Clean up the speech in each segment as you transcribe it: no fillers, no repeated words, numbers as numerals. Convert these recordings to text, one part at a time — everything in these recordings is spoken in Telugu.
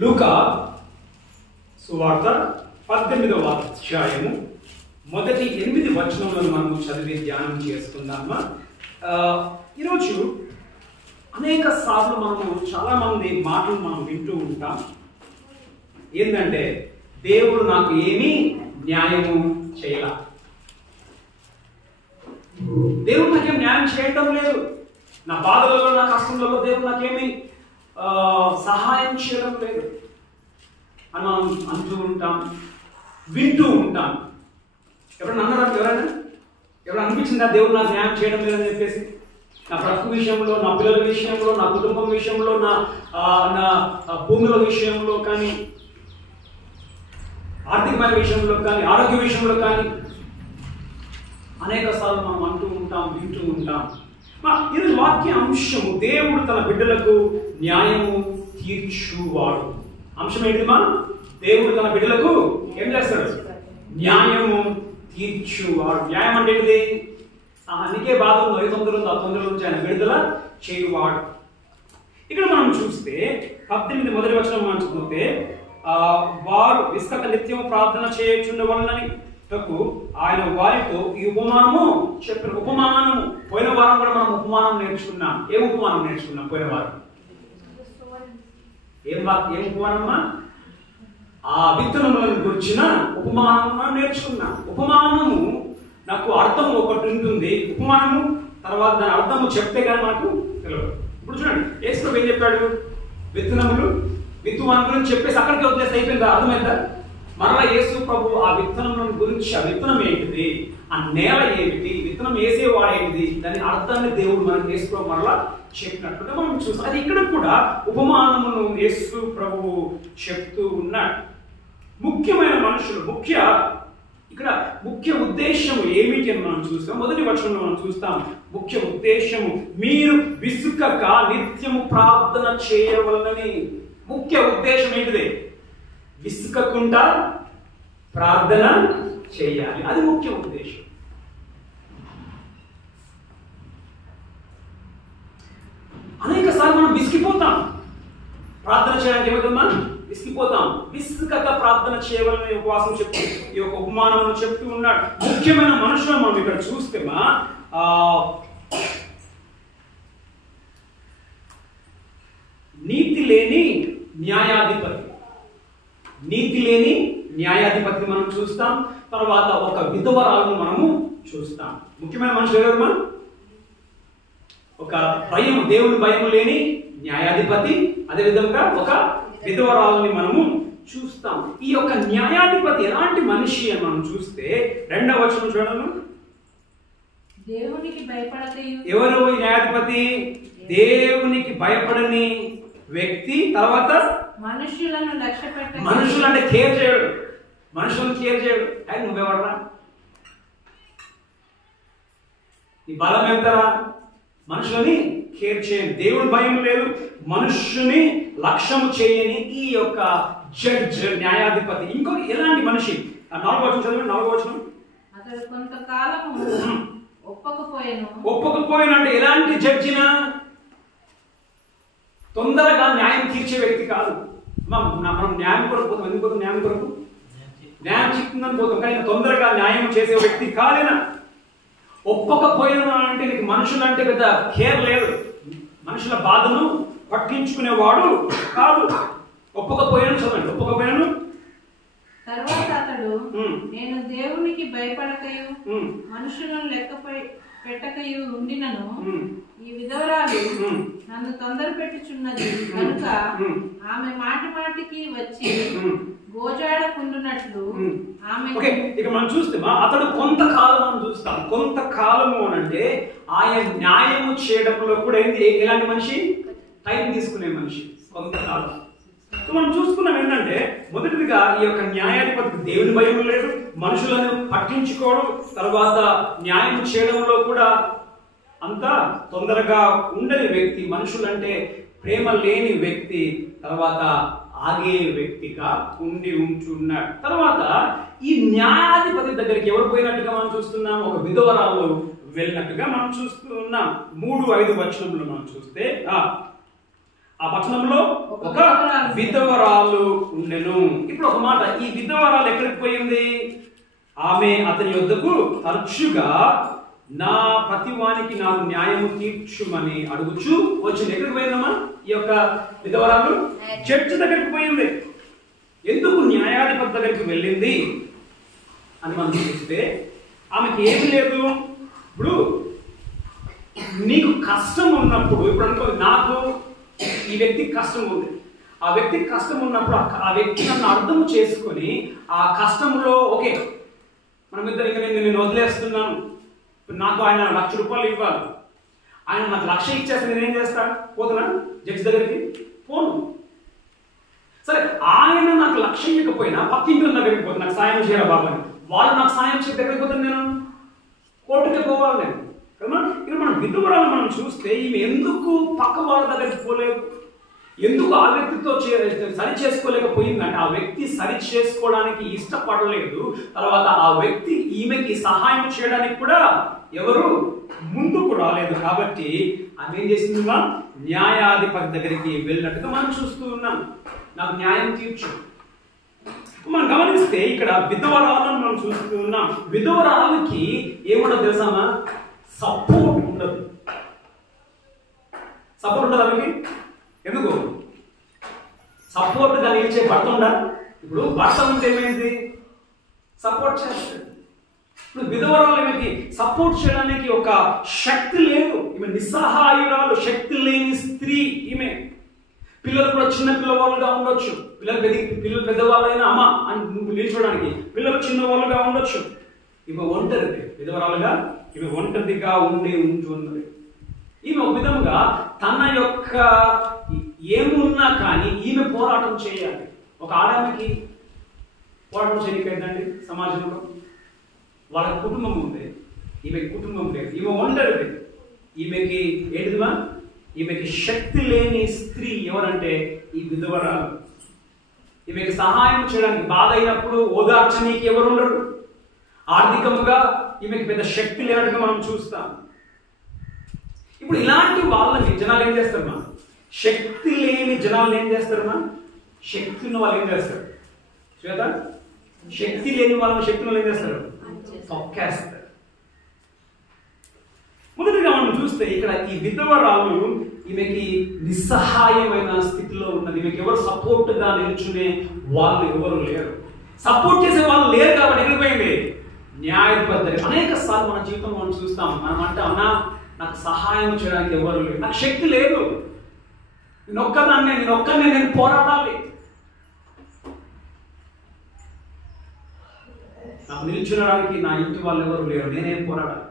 లూకా సువార్త 18వ అధ్యాయము మొదటి 8 వచనములను మనము చదివి ధ్యానం చేసుకుందామా. ఈరోజు అనేక సార్లు మనము చాలా మంది మాటలు మనం వింటూ ఉంటాం. ఏంటంటే దేవుడు నాకు ఏమీ న్యాయము చేయాల, దేవుడు నాకేం న్యాయం చేయటం లేదు, నా బాధలలో నా కష్టంలో దేవుడు నాకేమీ సహాయం చేయడం లేదు అని మనం అంటూ ఉంటాం, వింటూ ఉంటాం. ఎవరైనా అన్నారా? ఎవరైనా అనిపించిందా దేవుడు నాకు న్యాయం చేయడం లేదని చెప్పేసి? నా బ్రతుకు విషయంలో, నా పిల్లల విషయంలో, నా కుటుంబం విషయంలో, నా భూముల విషయంలో కానీ, ఆర్థికమైన విషయంలో కానీ, ఆరోగ్య విషయంలో కానీ అనేక సార్లు మనం అంటూ ఉంటాం, వింటూ ఉంటాం. ఇది వాక్య అంశము, దేవుడు తన బిడ్డలకు న్యాయము తీర్చువాడు. అంశం ఏంటిది? దేవుడు తన బిడ్డలకు ఏం చేస్తాడు? న్యాయము తీర్చువాడు. న్యాయం అంటే ఏంటిది? నీకే బాధ ఉందో, ఏ తొందర ఉందో ఆ తొందర నుంచి ఆయన విడుదల చేయువాడు. ఇక్కడ మనం చూస్తే 18 మొదటి వచనం మనం చదివితే, వారు విస్కక నిత్యము ప్రార్థన చేయుచుండవలనని ఆయన వారితో ఈ ఉపమానము చెప్పిన. ఉపమానము పోయిన వారం కూడా మనం ఉపమానం నేర్చుకున్నాం. ఏం ఉపమానం నేర్చుకున్నాం పోయిన వారం? ఏం ఉపమానమ్మా? ఆ విత్తనములను గురించిన ఉపమానం నేర్చుకున్నాం. ఉపమానము నాకు అర్థం ఒకటి ఉంటుంది, ఉపమానము తర్వాత దాని అర్థము చెప్తే కానీ మనకు తెలియదు. ఇప్పుడు చూడండి, యేసు ప్రభు ఏం చెప్పాడు? విత్తనములు విత్తువాని గురించి చెప్పేసి అక్కడికి వదిలేసి అయిపోయిందా? అర్థమైందా? మరలా యేసు ప్రభు ఆ విత్తనం గురించి, ఆ విత్తనం ఏంటిది, ఆ నేల ఏమిటి, విత్తనం వేసేవాడు ఏంటిది, దాని అర్థాన్ని దేవుడు మనకు యేసు ప్రభు మరలా చెప్పినట్టుగా మనం చూస్తాం. అది ఇక్కడ కూడా ఉపమానమును యేసు ప్రభువు చెప్తూ ఉన్నాడు. ముఖ్యమైన మనుషులు, ఇక్కడ ముఖ్య ఉద్దేశము ఏమిటి అని మనం చూస్తాం. మొదటి వచనంలో మనం చూస్తాం, ముఖ్య ఉద్దేశము మీరు విసుకక నిత్యము ప్రార్థన చేయవలనని. ముఖ్య ఉద్దేశం ఏంటిది? విసుకకుండా ప్రార్థన చేయాలి, అది ముఖ్య ఉద్దేశం. అనేక సార్లు మనం విసిగిపోతాం, ప్రార్థన చేయడానికి ఏమవుతుందా? విసిగిపోతాం. విసుకక ప్రార్థన చేయవాలని ఉపవాసం చెప్తూ ఈ యొక్క ఉపమానం చెప్తూ ఉన్నాడు. ముఖ్యమైన మనుషులను మనం ఇక్కడ చూస్తే నీతి లేని న్యాయాధిపతి, నీతి లేని న్యాయాధిపతిని మనం చూస్తాం. తర్వాత ఒక విధవరాలను మనము చూస్తాం. ముఖ్యమైన మనుషులు ఎవరు? ఒక భయం, దేవుని భయం లేని న్యాయాధిపతి, అదేవిధంగా ఒక విధవరాలని మనము చూస్తాం. ఈ యొక్క న్యాయాధిపతి ఎలాంటి మనిషి అని మనం చూస్తే 2వ వచనం చూడండి. దేవునికి భయపడకయు. ఎవరు ఈ న్యాయాధిపతి? దేవునికి భయపడని వ్యక్తి. తర్వాత మనుషులను లక్ష్య పెట్ట, మనుషులు అంటే కేర్ చేయడు, మనుషులను కేర్ చేయడు. అయి నువ్వెవడరా, నీ బలం ఎంతరా? మనుషులని కేర్ చేయని, దేవుని భయం లేదు, మనుషుని లక్ష్యం చేయని ఈ యొక్క జడ్జ్, న్యాయాధిపతి. ఇంకొక ఎలాంటి మనిషి? 4వ వచనం చదవండి. 4వ వచనం. అతడు కొంతకాలము ఒప్పకపోయిన అంటే ఎలాంటి జడ్జినా తొందరగా న్యాయం తీర్చే వ్యక్తి కాదు. మనం న్యాయం కొరకు పోతాం. ఎందుకు పోతాం? న్యాయం కొరకు, న్యాయం చెప్తుందని పోతాం, కానీ తొందరగా న్యాయం చేసే వ్యక్తి కాదేనా. ఒప్పకపోయినా అంటే నీకు మనుషులు అంటే పెద్ద కేర్ లేదు, మనుషుల బాధను పట్టించుకునేవాడు కాదు. ఒప్పకపోయినా చదవండి. ఒప్పకపోయినాను తర్వాత అతడు, నేను దేవునికి భయపడకయు మనుషులను లెక్క పెట్టకయు ఉండినను ఈ విధవరాలు నన్ను తొందర పెట్టుచున్నది కనుక ఆమె మాటి మాటికి వచ్చి గోజాడకుండునట్లు ఆమె. ఇక మనం చూస్తే అతడు కొంతకాలం మనం చూస్తాం. కొంతకాలము అని అంటే ఆయన న్యాయము చేయడంలో కూడా ఏంటి, ఎలాంటి మనిషి? టైం తీసుకునే మనిషి. కొంతకాలం. సో మనం చూసుకున్నాం ఏంటంటే, మొదటిదిగా ఈ యొక్క న్యాయాధిపతికి దేవుని భయం లేదు, మనుషులను పట్టించుకోవడం, తర్వాత న్యాయం చేయడంలో కూడా అంత తొందరగా ఉండని వ్యక్తి, మనుషులంటే ప్రేమ లేని వ్యక్తి, తర్వాత ఆగే వ్యక్తిగా ఉంటున్నాడు. తర్వాత ఈ న్యాయాధిపతి దగ్గరికి ఎవరు పోయినట్టుగా మనం చూస్తున్నాం? ఒక విధవరాలు వెళ్ళినట్టుగా మనం చూస్తూ ఉన్నాం. 3-5 వచనంలో మనం చూస్తే ఆ పట్టణంలో ఒక విధవరాలు ఉండెను. ఇప్పుడు ఒక మాట, ఈ విధవరాలు ఎక్కడికి పోయింది? ఆమె అతని యొద్దకు తరచుగా నా ప్రతివానికి నాకు న్యాయము తీర్చుమని అడుగుచు వచ్చింది. ఎక్కడికి పోయిందమ్మా ఈ యొక్క విధవరాలు? చర్చి దగ్గరికి పోయింది. ఎందుకు న్యాయాధిపతి దగ్గరికి వెళ్ళింది అని మనం చూస్తే, ఆమెకి ఏమి లేదు. ఇప్పుడు నీకు కష్టం ఉన్నప్పుడు, ఇప్పుడు అనుకో నాకు ఈ వ్యక్తికి కష్టం ఉంది, ఆ వ్యక్తికి కష్టం ఉన్నప్పుడు ఆ వ్యక్తి నన్ను అర్థం చేసుకొని ఆ కష్టంలో ఓకే మనం ఇద్దరు ఇంకా నేను వదిలేస్తున్నాను, నాకు ఆయన 1,00,000 రూపాయలు ఇవ్వాలి, ఆయన నాకు 1,00,000 ఇచ్చేస్తే నేనేం చేస్తాను? పోతున్నా జడ్జి దగ్గరికి? పోను. సరే, ఆయన నాకు 1,00,000 ఇవ్వకపోయినా పక్కింటి దగ్గరికి పోతే నాకు సాయం చేయాలి బాబా అని, వాళ్ళు నాకు సాయం చేసి దగ్గరికి పోతాను, నేను కోర్టుకే పోవాలి నేను కదా. ఇక్కడ మనం విధవరాలు మనం చూస్తే ఈమె ఎందుకు పక్క వాళ్ళ దగ్గరికి పోలేదు, ఎందుకు ఆ వ్యక్తితో సరి చేసుకోలేకపోయిందంటే ఆ వ్యక్తి సరి చేసుకోవడానికి ఇష్టపడలేదు. తర్వాత ఆ వ్యక్తి ఈమెకి సహాయం చేయడానికి కూడా ఎవరు ముందుకు రాలేదు. కాబట్టి ఆమె ఏం చేసిందిగా న్యాయాధిపతి దగ్గరికి వెళ్ళినట్టుగా మనం చూస్తూ ఉన్నాం. నాకు న్యాయం తీర్చు. మనం గమనిస్తే ఇక్కడ విధవరాలను మనం చూస్తూ ఉన్నాం. విధవరాలకి ఏముండదు తెలుసామా? సపోర్ట్ ఉండదు. సపోర్ట్ ఉండదు ఆమెకి. ఎందుకు? సపోర్ట్గా నిలిచే భర్త ఉండా? ఇప్పుడు భర్త ఉంటే ఏమైంది? సపోర్ట్ చేస్తాడు. ఇప్పుడు విధవరాలు ఈమెకి సపోర్ట్ చేయడానికి ఒక శక్తి లేదు. ఈమె నిస్సహాయురాలు, శక్తి లేని స్త్రీ ఈమె. పిల్లలు కూడా చిన్న పిల్లవాళ్ళుగా ఉండొచ్చు, పిల్లలు పెద్దవాళ్ళైనా అమ్మ అని నిలిచోడానికి, పిల్లలు చిన్నవాళ్ళుగా ఉండొచ్చు. ఈమె ఒంటరిది, విధవరాలుగా ఈమె ఒంటరిదిగా ఉంటున్నది. ఈమె ఒక విధంగా తన యొక్క ఏమున్నా కానీ ఈమె పోరాటం చేయాలి. ఒక ఆడమికి పోరాటం చేయలేదండి సమాజంలో. వాళ్ళ కుటుంబం ఉంది, ఈమెకి కుటుంబం లేదు, ఈమె ఒంటరిది. ఈమెకి ఏంటిదిమా? ఈమెకి శక్తి లేని స్త్రీ ఎవరంటే ఈ విధవరాలు. ఈమెకి సహాయం చేయడానికి, బాధ అయినప్పుడు ఓదార్చనీకి ఎవరు ఉండరు. ఆర్థికంగా ఈమెకి పెద్ద శక్తి లేనట్టుగా మనం చూస్తాం. ఇప్పుడు ఇలాంటి వాళ్ళని జనాలు ఏం చేస్తారు? మా శక్తి లేని జనాలు ఏం చేస్తారు? మా శక్తి ఉన్న వాళ్ళు ఏం చేస్తారు? శ్వేత, శక్తి లేని వాళ్ళని శక్తి ఏం చేస్తారు? తొక్కేస్తారు. మొదటిగా మనం చూస్తే ఇక్కడ ఈ విధవరాలు ఈమెకి నిస్సహాయమైన స్థితిలో ఉన్నది. ఈమెకి ఎవరు సపోర్ట్గా నిల్చునే వాళ్ళు ఎవరు లేరు. సపోర్ట్ చేసే వాళ్ళు లేరు కాబట్టి ఎగిరిపోయింది న్యాయాధిపతి. అనేక సార్లు మన జీవితంలో మనం చూస్తాం. మనం అంటే అన్నా నాకు సహాయం చేయడానికి ఎవరు లేరు, నాకు శక్తి లేదు, నేను పోరాడాలి, నాకు నిల్చునడానికి నా ఇంటి వాళ్ళు ఎవరు లేరు, నేనేం పోరాడాలి,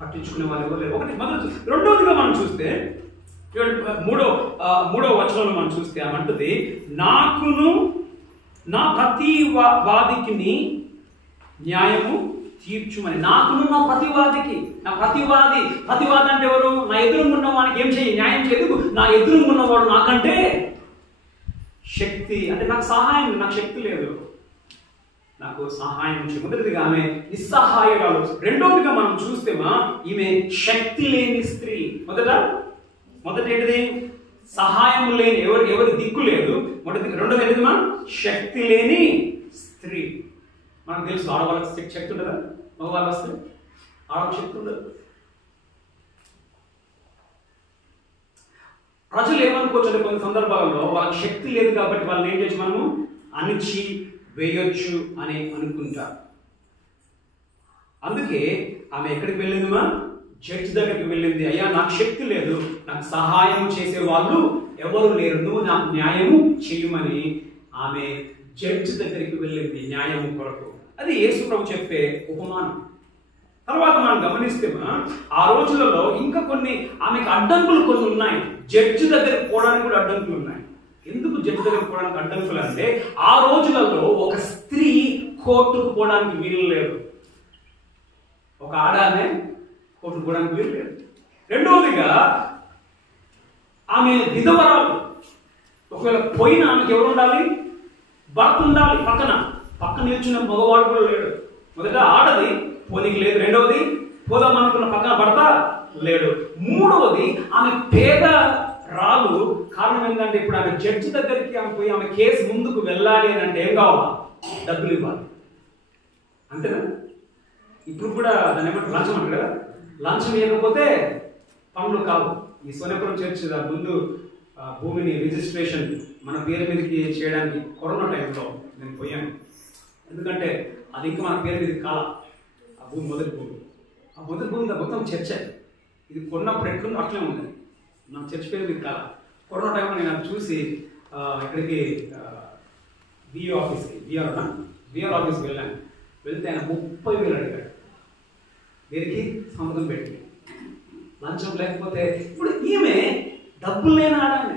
పట్టించుకునే వాళ్ళు ఎవరు లేరు. ఒకటి మొదటి. రెండవదిగా మనం చూస్తే మూడో వచనంలో మనం చూస్తే ఏమంటుంది? నాకును నా ప్రతి వాదికిని న్యాయము తీర్చుమని. నాకును నా ప్రతివాదికి, నా ప్రతివాది అంటే ఎవరు? నా ఎదురుగున్న వానికి ఏం చేయి? న్యాయం చేయదు. నా ఎదురుగున్నవాడు నాకంటే శక్తి అంటే నాకు సహాయం, నాకు శక్తి లేదు, నాకు సహాయం చేయి. మొదటిదిగా ఆమె నిస్సహాయురాలు. రెండవదిగా మనం చూస్తేమా ఈమె శక్తి లేని స్త్రీ. మొదటి ఏంటిది? సహాయం లేని, ఎవరి దిక్కు లేదు. రెండోది ఏంటిదిమా? శక్తి లేని స్త్రీ. మనకు తెలుసు ఆడవాళ్ళకి శక్తి ఉంటుందా? మగవాళ్ళు వస్తే ఆడవాళ్ళకి శక్తి ఉండదు. ప్రజలు ఏమనుకోవచ్చు కొన్ని సందర్భాల్లో వాళ్ళకి శక్తి లేదు కాబట్టి వాళ్ళని ఏం చేయొచ్చు, మనము అణిచి వేయొచ్చు అని అనుకుంటారు. అందుకే ఆమె ఎక్కడికి వెళ్ళిందిమా? జడ్జి దగ్గరికి వెళ్ళింది. అయ్యా నాకు శక్తి లేదు, నాకు సహాయం చేసే వాళ్ళు ఎవరు లేరు, నువ్వు నాకు న్యాయము చేయమని ఆమె జడ్జి దగ్గరికి వెళ్ళింది న్యాయము కొరకు. అది యేసు ప్రభు చెప్పే ఉపమానం. తర్వాత మనం గమనిస్తే ఆ రోజులలో ఇంకా కొన్ని ఆమెకు అడ్డంకులు కొన్ని ఉన్నాయి. జడ్జి దగ్గరికి పోవడానికి కూడా అడ్డంకులు ఉన్నాయి. ఎందుకు జడ్జి దగ్గరికి పోవడానికి అడ్డంకులు అంటే ఆ రోజులలో ఒక స్త్రీ కోర్టుకు పోవడానికి వీలు లేదు. ఒక ఆడామె కోర్టుకు పోవడానికి వీలు లేదు. రెండవదిగా ఆమె విధవరాలు. ఒకవేళ పోయిన ఆమెకి ఎవరు ఉండాలి? భర్త ఉండాలి. పక్కన నిల్చున్న మగవాడు కూడా లేడు. మొదట ఆడది పోనీకి లేదు. రెండవది పోదాం అనుకున్న పక్కన భర్త లేడు. మూడవది ఆమె పేద రాదు. కారణం ఏంటంటే ఇప్పుడు ఆమె జడ్జి దగ్గరికి ఆమె పోయి ఆమె కేసు ముందుకు వెళ్ళాలి అని అంటే ఏం కావాలా? డబ్బులు ఇవ్వాలి. అంతేనా? ఇప్పుడు కూడా దాన్ని ఏమంటారు? లంచం అంటారు కదా. లంచం ఇవ్వకపోతే పనులు కావు. ఈ సోనేపురం చర్చ్ ముందు భూమిని రిజిస్ట్రేషన్ మన పేరు మీదకి చేయడానికి కరోనా టైంలో నేను పోయాను. ఎందుకంటే అది ఇంకా మన పేరు మీదకి కాల. ఆ భూమి మొదటి భూమి మొత్తం చర్చ. ఇది కొన్నప్పుడు ఎట్లుందో అట్లే ఉంది. నా చర్చ్ పేరు మీదకి కాల. కరోనా టైంలో నేను అది చూసి ఇక్కడికి బిఆర్ ఆఫీస్కి వెళ్ళాను. వెళ్తే ఆయన 30,000 అడిగాడు. వీరికి సంతకం పెట్టి లంచం లేకపోతే. ఇప్పుడు ఈమె డబ్బులు లేని ఆడామె.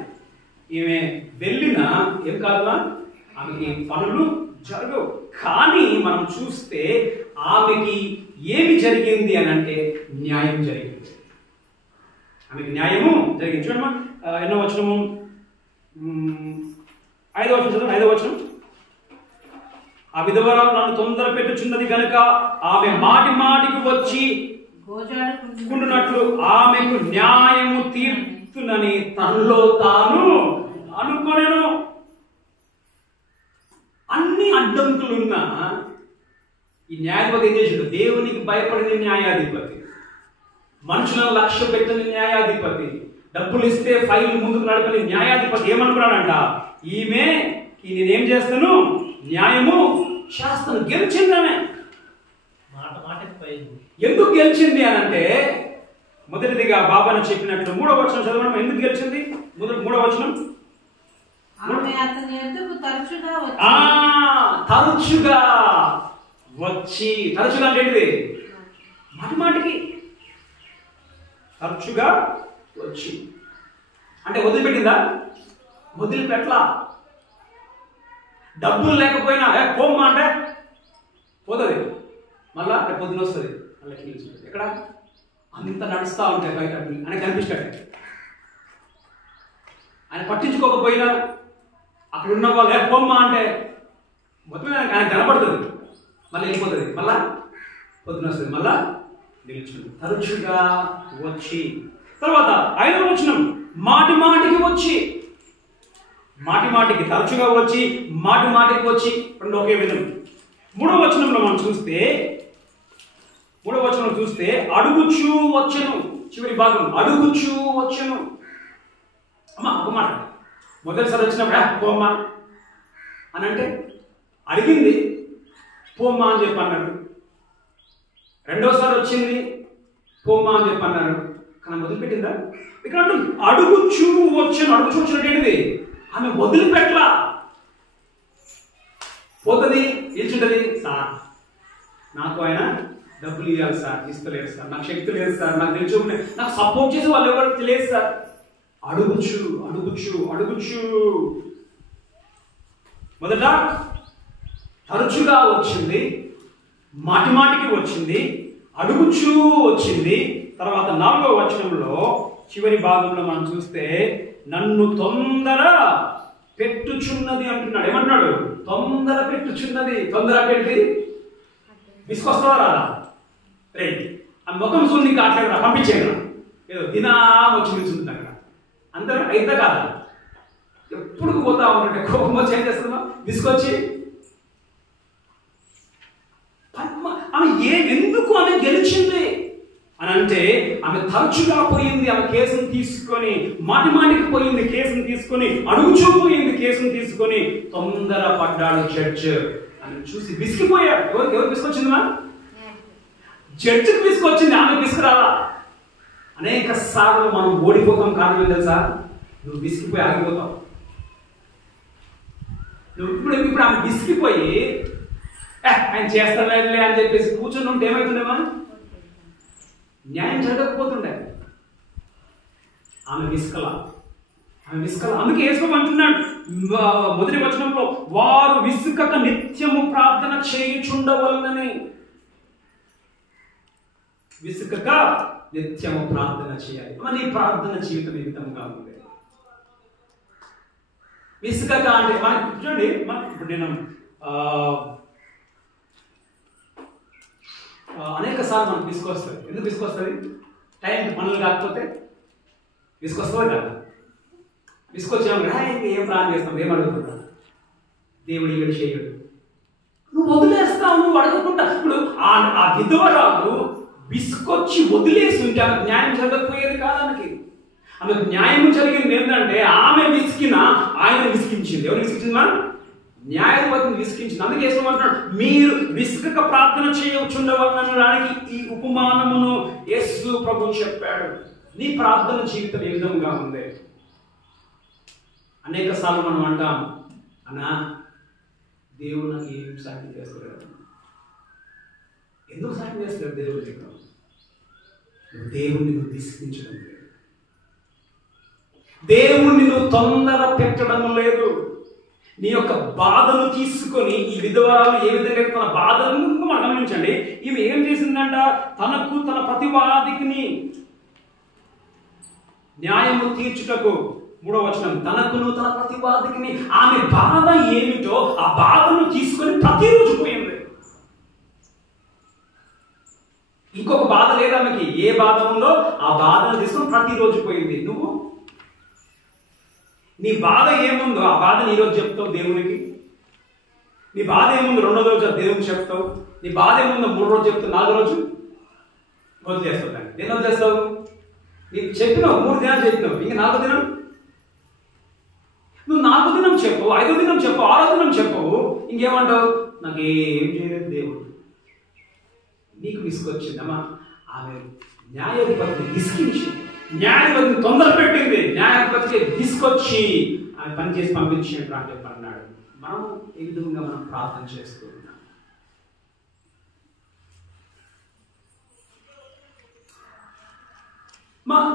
ఈమె వెళ్ళినా ఏం కాదులా, ఆమెకి పనులు జరగవు. కానీ మనం చూస్తే ఆమెకి ఏమి జరిగింది అని అంటే న్యాయం జరిగింది. ఆమెకి న్యాయము జరిగింది. చూడమ్మా ఎన్నో వచనము, 5వ వచనం చదువు. 5వ వచనం, ఆ విధవరాలు నన్ను తొందర పెట్టుచున్నది కనుక ఆమె మాటికి వచ్చి గోజాడుకుంటున్నట్లు ఆమెకు న్యాయము తీర్చునని తనలో తాను అనుకొనెను. అన్ని అడ్డంకులున్నా ఈ న్యాయాధిపతి ఏం చేసిండు? దేవునికి భయపడిన న్యాయాధిపతి, మనుషులను లక్ష్య పెట్టిన న్యాయాధిపతి, డబ్బులు ఇస్తే ఫైల్ ముందుకు నడపని న్యాయాధిపతి ఏమనుకున్నాడంట? ఈమెకి నేనేం చేస్తాను? న్యాయము శాస్త్రం. గెలిచిందనే ఎందుకు గెలిచింది అని అంటే, మొదటిదిగా బాబాను చెప్పినట్లు 3వ వచనం చదవడం. ఎందుకు గెలిచింది? 3వ వచనం, తరచుగా వచ్చి. తరచుగా అంటే ఏంటిది? మాటికి తరచుగా వచ్చి అంటే వదిలిపెట్టిందా? వదిలిపెట్లా. డబ్బులు లేకపోయినా పోమ్మా అంటే పోతుంది, మళ్ళా రేపు పొద్దున వస్తుంది. మళ్ళీ ఎక్కడ అంత నడుస్తూ ఉంటాయి బయట అని కనిపిస్తాడు. ఆయన పట్టించుకోకపోయినా అక్కడ ఉన్న వాళ్ళు పోమ్మా అంటే మొత్తం ఆయన కనపడుతుంది, మళ్ళీ వెళ్ళిపోతుంది, మళ్ళా పొద్దున వస్తుంది, మళ్ళా నిలుచుంది. తరచుగా వచ్చి. తర్వాత 5వ వచనం, మాటికి వచ్చి. మాటికి తరచుగా వచ్చి, మాటికి వచ్చి రెండు ఒకే విధం. 3వ వచనంలో మనం చూస్తే, అడుగుచూ వచ్చెను. చివరి భాగం, అడుగుచూ వచ్చెను. అమ్మా ఒక మాట, మొదటిసారి వచ్చినప్పుడు పోమ్మా అని అంటే అడిగింది, పోమ్మా అని చెప్పి అన్నాడు. రెండోసారి వచ్చింది, పోమ్మా అని చెప్పి అన్నాడు. కానీ వదిలిపెట్టిందా? ఇక్కడ అడుగుచూ వచ్చాను. అడుగుచూ వచ్చినట్టు ఏంటిది? ఆమె వదిలిపెట్టలా. పోతుంది, ఇచ్చుంటది. సార్ నాకు ఆయన డబ్బులు ఇవ్వాలి సార్, ఇస్తలేదు సార్, నాకు శక్తి లేదు సార్, నాకు తెలుసుకునే నాకు సపోర్ట్ చేసి వాళ్ళు ఎవరు తెలియదు సార్. అడుగుచూ. మొదట తరచుగా వచ్చింది, మాటికి వచ్చింది, అడుగుచూ వచ్చింది. తర్వాత 4వ వచనంలో చివరి భాగంలో మనం చూస్తే నన్ను తొందర పెట్టుచున్నది అంటున్నాడు. ఏమంటున్నాడు? తొందర పెట్టుచున్నది. తొందర పెట్టి విసుకొస్తావా రాదా? రే ఆ ముఖం చూసి నీకు అట్లా పంపించేయడం ఏదో దినాం వచ్చి నిల్చుంటుంది అక్కడ. అందరూ అయితే కాదా? ఎప్పుడు పోతా ఉంటుంటే కోపం వచ్చి ఏం చేస్తుందా? విసుకొచ్చి ఆమె ఎందుకు ఆమె గెలిచింది అని అంటే, ఆమె తరచుగా పోయింది, ఆమె కేసును తీసుకొని, మాటికి పోయింది, కేసును తీసుకొని, అడుగుచూ పోయింది, కేసును తీసుకొని, తొందర పడ్డాడు జడ్జ్ అని చూసి విసిగిపోయాడు. ఎవరు విసుకొచ్చిందా? జడ్జికి విసుకొచ్చింది, ఆమె విసుకురాలా. అనేక సార్లు మనం ఓడిపోతాం. కారణం ఏం తెలుసా? నువ్వు విసిగిపోయి ఆగిపోతావు. నువ్వు ఇప్పుడు ఆమె విసిగిపోయి ఆయన చేస్తలేదులే అని చెప్పేసి కూర్చొని ఉంటే ఏమవుతుండేమా? న్యాయం జరగకపోతుండే. ఆమె విసుకల. అందుకే యేసు అంటున్నాడు మొదటి వచనంలో, వారు విసుకక నిత్యము ప్రార్థన చేయుచుండవలనని. విసుకక నిత్యము ప్రార్థన చేయాలి. నీ ప్రార్థన జీవితం ఏ విధంగా ఉంది? విసుకక అంటే మనకి చూడండి, ఇప్పుడు నేను అనేక సార్లు మనకు విసుకొస్తుంది. ఎందుకు విసుకొస్తుంది? టైంకి పనులు కాకపోతే విసుకొస్తుంది కదా. విసుకొచ్చాము, ఏం ప్రార్థన చేస్తాం, ఏం అడుగుతున్నా, దేవుడు ఇక్కడ చేయడు. నువ్వు వదిలేస్తావు, నువ్వు అడగకుండా. ఇప్పుడు ఆ విధవరాలు విసుకొచ్చి వదిలేసి ఉంటే ఆమెకు న్యాయం జరగకపోయేది కాదు. ఆమెకు న్యాయం జరిగింది ఏంటంటే ఆమె విసికిన ఆయన విసికించింది. ఎవరు విసికించింది? మనం న్యాయాధిపతిని విసికించింది. అందుకే ఏమంటున్నాడు, మీరు విసుకక ప్రార్థన చేయవచ్చుండవనడానికి ఈ ఉపమానమును యేసు ప్రభు చెప్పాడు. నీ ప్రార్థన జీవితం ఏ విధంగా ఉంది? అనేక సార్లు మనం అంటాం, అన్నా దేవుడు నాకు ఏం సాయం చేస్తాడు. ఎందుకు సాయం చేస్తాడు దేవుడు? దేవుడిని నువ్వు విసిగించడం లేదు, దేవుణ్ణి నువ్వు తొందర పెట్టడం లేదు. నీ యొక్క బాధను తీసుకొని ఈ విధవరాలు ఏ విధంగా తన బాధను మనం గమనించండి. ఈమె ఏం చేసిందంట? తనకు తన ప్రతివాదికి న్యాయము తీర్చుటకు, 3వ వచనం, తనకును తన ప్రతివాదికి ఆమె బాధ ఏమిటో ఆ బాధను తీసుకొని ప్రతిరోజు పోయింది. ఇంకొక బాధ లేదు ఆమెకి. ఏ బాధ ఉందో ఆ బాధను తీసుకొని ప్రతిరోజు పోయింది. నువ్వు నీ బాధ ఏముందో ఆ బాధను ఈరోజు చెప్తావు దేవునికి. నీ బాధ ఏముందో 2వ రోజు దేవునికి చెప్తావు. నీ బాధ ఏముందో 3వ రోజు చెప్తావు, 4వ రోజు వదిలేస్తావు. దాన్ని దేని వదిలేస్తావు? నీకు చెప్పినావు 3 దినాలు చెప్పినావు, ఇంక 4వ దినం నువ్వు 4వ దినం చెప్పవు, 5వ దినం చెప్పవు, 6వ దినం చెప్పవు. ఇంకేమంటావు? నాకేం చేయలేదు దేవుడు. నీకు విసుకొచ్చిందమ్మా. ఆమె న్యాయాధిపతిని విసిగించింది, న్యాయాధిపతిని తొందర పెట్టింది, న్యాయాధిపతికి తీసుకొచ్చి ఆమె పని చేసి పంపించినట్టు అని చెప్పన్నాడు. మనం ఏ విధంగా మనం ప్రార్థన చేస్తూ ఉన్నాం?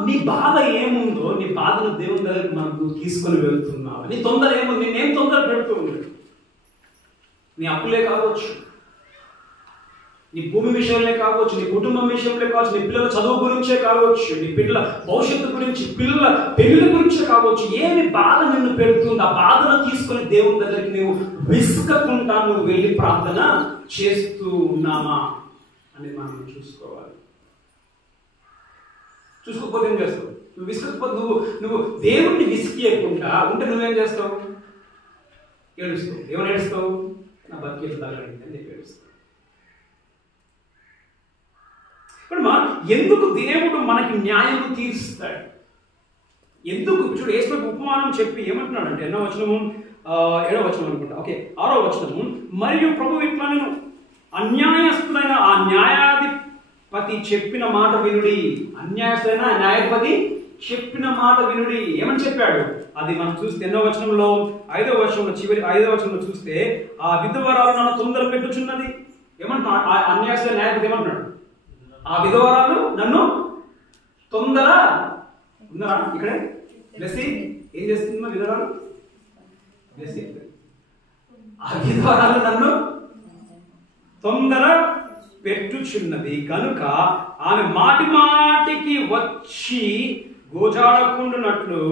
నీ బాధ ఏముందో నీ బాధను దేవుని దగ్గరికి మనకు తీసుకొని వెళ్తున్నావు. నీ తొందర ఏముంది? నేనేం తొందర పెడుతూ ఉన్నాడు? నీ అప్పులే కావచ్చు, నీ భూమి విషయంలో కావచ్చు, నీ కుటుంబం విషయంలో కావచ్చు, నీ పిల్లల చదువు గురించే కావచ్చు, నీ పిల్లల భవిష్యత్తు గురించి, పిల్లల పెళ్లి గురించే కావచ్చు. ఏమి బాధ నిన్ను పెడుతుంది? ఆ బాధను తీసుకుని దేవుని దగ్గరికి నువ్వు విసుకకుండా నువ్వు వెళ్ళి ప్రార్థన చేస్తూ ఉన్నామా అని మనం చూసుకోవాలి. చూసుకోకపోతే ఏం చేస్తావు? నువ్వు విసుకపోతే నువ్వు దేవుణ్ణి విసికియకుండా ఉంటే నువ్వేం చేస్తావు? ఏడుస్తావు. ఏమని ఏడుస్తావు? నా బతికేసి తగ్గండి అని చెప్పి ఏడుస్తావు. ఎందుకు దేవుడు మనకి న్యాయం తీరుస్తాడు? ఎందుకు? చూడు, యేసు ఉపమానం చెప్పి ఏమంటున్నాడు అంటే, 8వ వచనము 7వ వచనం అనుకుంటా, ఓకే 6వ వచనము, మరియు ప్రభు ఇట్లా నేను అన్యాయస్తుడైన ఆ న్యాయాధిపతి చెప్పిన మాట వినుడి. అన్యాయస్తుడైన ఆ న్యాయాధిపతి చెప్పిన మాట వినుడి. ఏమని చెప్పాడు? అది మనం చూస్తే 8వ వచనంలో 5వ వచనంలో చివరి 5వ వచనంలో చూస్తే, ఆ విధవరాలు నన్ను తొందర పెట్టుచున్నది. ఏమంటున్నాడు? అన్యాయస్తుడైన న్యాయాధిపతి ఏమంటున్నాడు? ఆ విధవరాలు నన్ను తొందర ఉన్నారా ఇక్కడే బ్లెస్సి ఏం చేస్తుందో విధవరాలు బ్లెస్సి. ఆ విధవరాలు నన్ను తొందర పెట్టుచున్నది కనుక ఆమె మాటి మాటికి వచ్చి గోజాడకుండానట్లు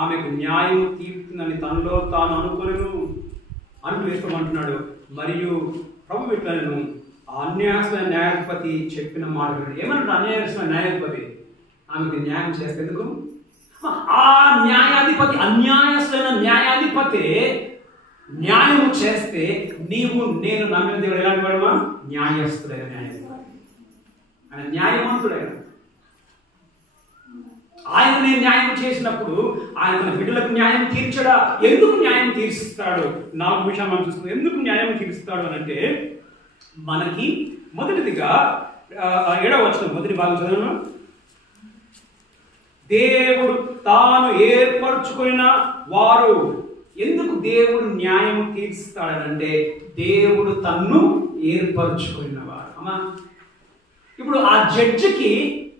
ఆమెకు న్యాయం తీర్చునని తనలో తాను అనుకొనెను అంటూ వేసుకోమంటున్నాడు. మరియు ప్రభు ఇట్లను అన్యాయమైన న్యాయాధిపతి చెప్పిన మాట ఏమన్నాడు? అన్యాయమైన న్యాయాధిపతి ఆమెకు న్యాయం చేస్తే ఎందుకు? ఆ న్యాయాధిపతి అన్యాయమైన న్యాయాధిపతి న్యాయం చేస్తే నీవు నేను నమ్మిన దేవుడు ఎలాంటి వాడుమా? న్యాయస్తుడైన న్యాయాధిపతి. ఆయన న్యాయవంతుడైన ఆయన నేను న్యాయం చేసినప్పుడు ఆయన తన బిడ్డలకు న్యాయం తీర్చడా? ఎందుకు న్యాయం తీరుస్తాడు? 4 విషయాలు మనం చూస్తున్నాం. ఎందుకు న్యాయం తీరుస్తాడు అని అంటే, మనకి మొదటిదిగా 7వ వచనం మొదటి భాగం చదవను. దేవుడు తాను ఏర్పరచుకున్న వారు. ఎందుకు దేవుడు న్యాయం తీరుస్తాడనంటే, దేవుడు తన్ను ఏర్పరచుకున్న వారు. అమ్మా, ఇప్పుడు ఆ జడ్జికి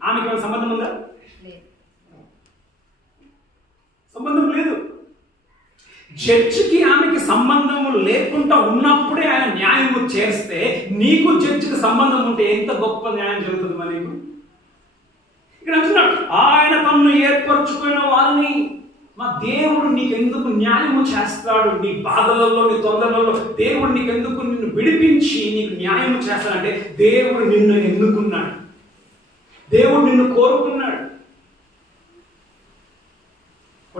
ఆమెకి ఏమైనా సంబంధం ఉందా? సంబంధం లేదు. జడ్జికి ఆమెకి సంబంధం లేకుండా ఉన్నప్పుడే ఆయన న్యాయం చేస్తే, నీకు జడ్జికి సంబంధం ఉంటే ఎంత గొప్ప న్యాయం జరుగుతుంది మరి? ఇక్కడ అంటున్నాడు, ఆయన తన్ను ఏర్పరచుకున్న వారిని. మా దేవుడు నీకెందుకు న్యాయము చేస్తాడు? నీ బాధలలో, నీ తొందరలలో దేవుడు నీకెందుకు నిన్ను విడిపించి నీకు న్యాయం చేస్తాడంటే, దేవుడు నిన్ను ఎన్నుకున్నాడు, దేవుడు నిన్ను కోరుకున్నాడు.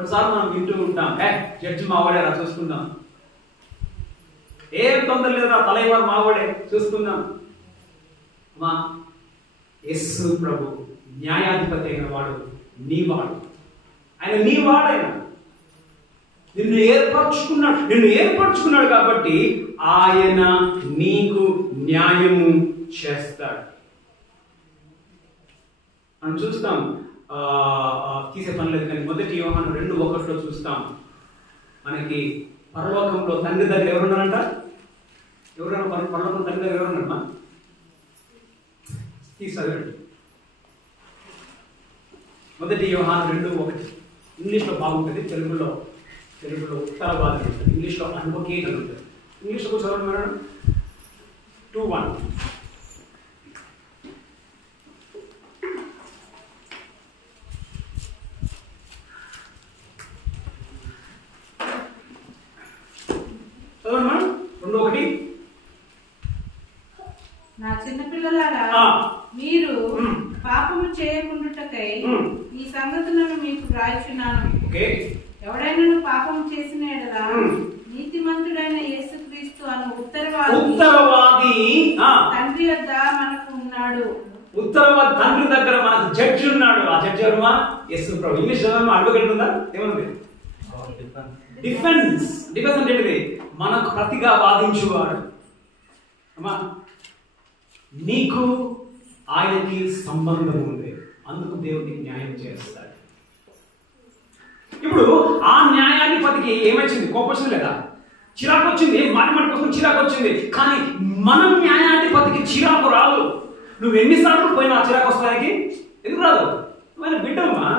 కొన్నిసార్లు మనం వింటూ ఉంటాం, జడ్జి మావాడే రా చూసుకుందాం, ఏం తొందర లేదా తలైవారు మావాడే చూసుకుందాం. అమ్మా, యేసు ప్రభు న్యాయాధిపతి అయిన వాడు నీవాడు. ఆయన నీవాడైనా నిన్ను ఏర్పరచుకున్నాడు కాబట్టి ఆయన నీకు న్యాయము చేస్తాడు. మనం చూస్తాం, తీసే పని లేదు కానీ 1 యోహాను 2:1 చూస్తాం. మనకి పరలోకంలో తండ్రి దగ్గర ఎవరున్నారంట? ఎవరైనా పరలోకం తండ్రి దగ్గర ఎవరున్నారమ్మా? తీసారండి 1 యోహాను 2:1. ఇంగ్లీష్లో బాగుంటుంది, తెలుగులో ఉత్తరవాది ఉంటుంది, ఇంగ్లీష్లో అడ్వకేట్ అని ఉంటుంది. ఇంగ్లీష్లో కూడా చదవండి మేడం. 2:1. చదవండి మేడం. 2:1. నా చిన్నపిల్లలారా, మీరు పాపము చేయకుండుటకై ఈ సంగతులను మీకు వ్రాయుచున్నాను. ఎవడైనా పాపం చేసిన ఎడల నీతిమంతుడైన యేసుక్రీస్తు అను ఉత్తరవాది తండ్రి వద్ద మనకు ఉన్నాడు. ఉత్తరవాది తండ్రి దగ్గర మనకు జడ్జి ఉన్నాడు. ఆ జడ్జి ఎవరమ్మా? యేసు ప్రభు. ఇంగ్లీష్ అడ్వకేట్ ఉందా? ఏముంది? డిఫెన్స్. డిఫెన్స్ అంటే ఏంటిది? మనకు ప్రతిగా వాదించువాడు. అమ్మా, నీకు ఆయనకి సంబంధం ఉంది, అందుకు దేవుడికి న్యాయం చేస్తాడు. ఇప్పుడు ఆ న్యాయాధిపతికి ఏమొచ్చింది? కోపం వచ్చింది లేదా? చిరాకు వచ్చింది. మాట కోసం చిరాకు వచ్చింది. కానీ మనం న్యాయాధిపతికి చిరాకు రాదు. నువ్వు ఎన్నిసార్లు పోయినా చిరాకు వస్తానికి ఎందుకు రాదు? మన బిడ్డమ్మా,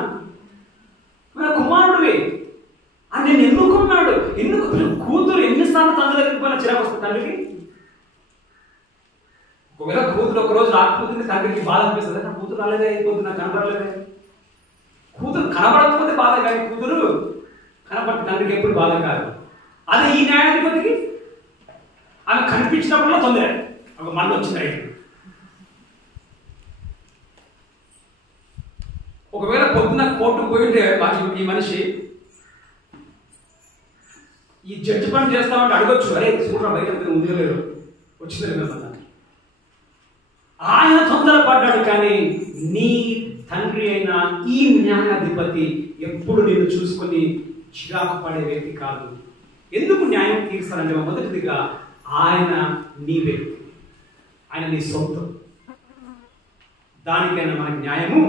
మన కుమారుడివి, అని నేను ఎన్నుకున్నాడు. కూతురు ఎన్నిసార్లు తండ్రి దగ్గరికి పోయినా చిరాకు వస్తుంది తండ్రికి. ఒకవేళ కూతురు ఒక రోజు రాకపోతుంది, తండ్రికి బాధ అనిపిస్తుంది. నా కూతురు రాలేదే, అయిపోతుంది, నాకు కనపడలేదే. కూతురు కనబడకపోతే బాధ, కానీ కూతురు కనపడి తండ్రికి ఎప్పుడు బాధ కాదు. అదే ఈ న్యాయాధిపతికి ఆమె కనిపించినప్పుడు తొందర, ఒక మళ్ళీ వచ్చింది రైతు. ఒకవేళ పొద్దున్న కోర్టుకు పోయింటే ఈ మనిషి ఈ జడ్జి పని చేస్తామంటే అడగొచ్చు, అరే చూడరా బయట ముందుగా లేరు, వచ్చింది లేదు. ఆయన తొందరపడ్డాడు. కానీ నీ తండ్రి అయిన ఈ న్యాయాధిపతి ఎప్పుడు నేను చూసుకొని చిరాకు పడే వ్యక్తి కాదు. ఎందుకు న్యాయం తీరుస్తానంటే, మొదటిదిగా ఆయన నీ వ్యక్తి, ఆయన నీ సొంతం, దానికైనా మనకు న్యాయము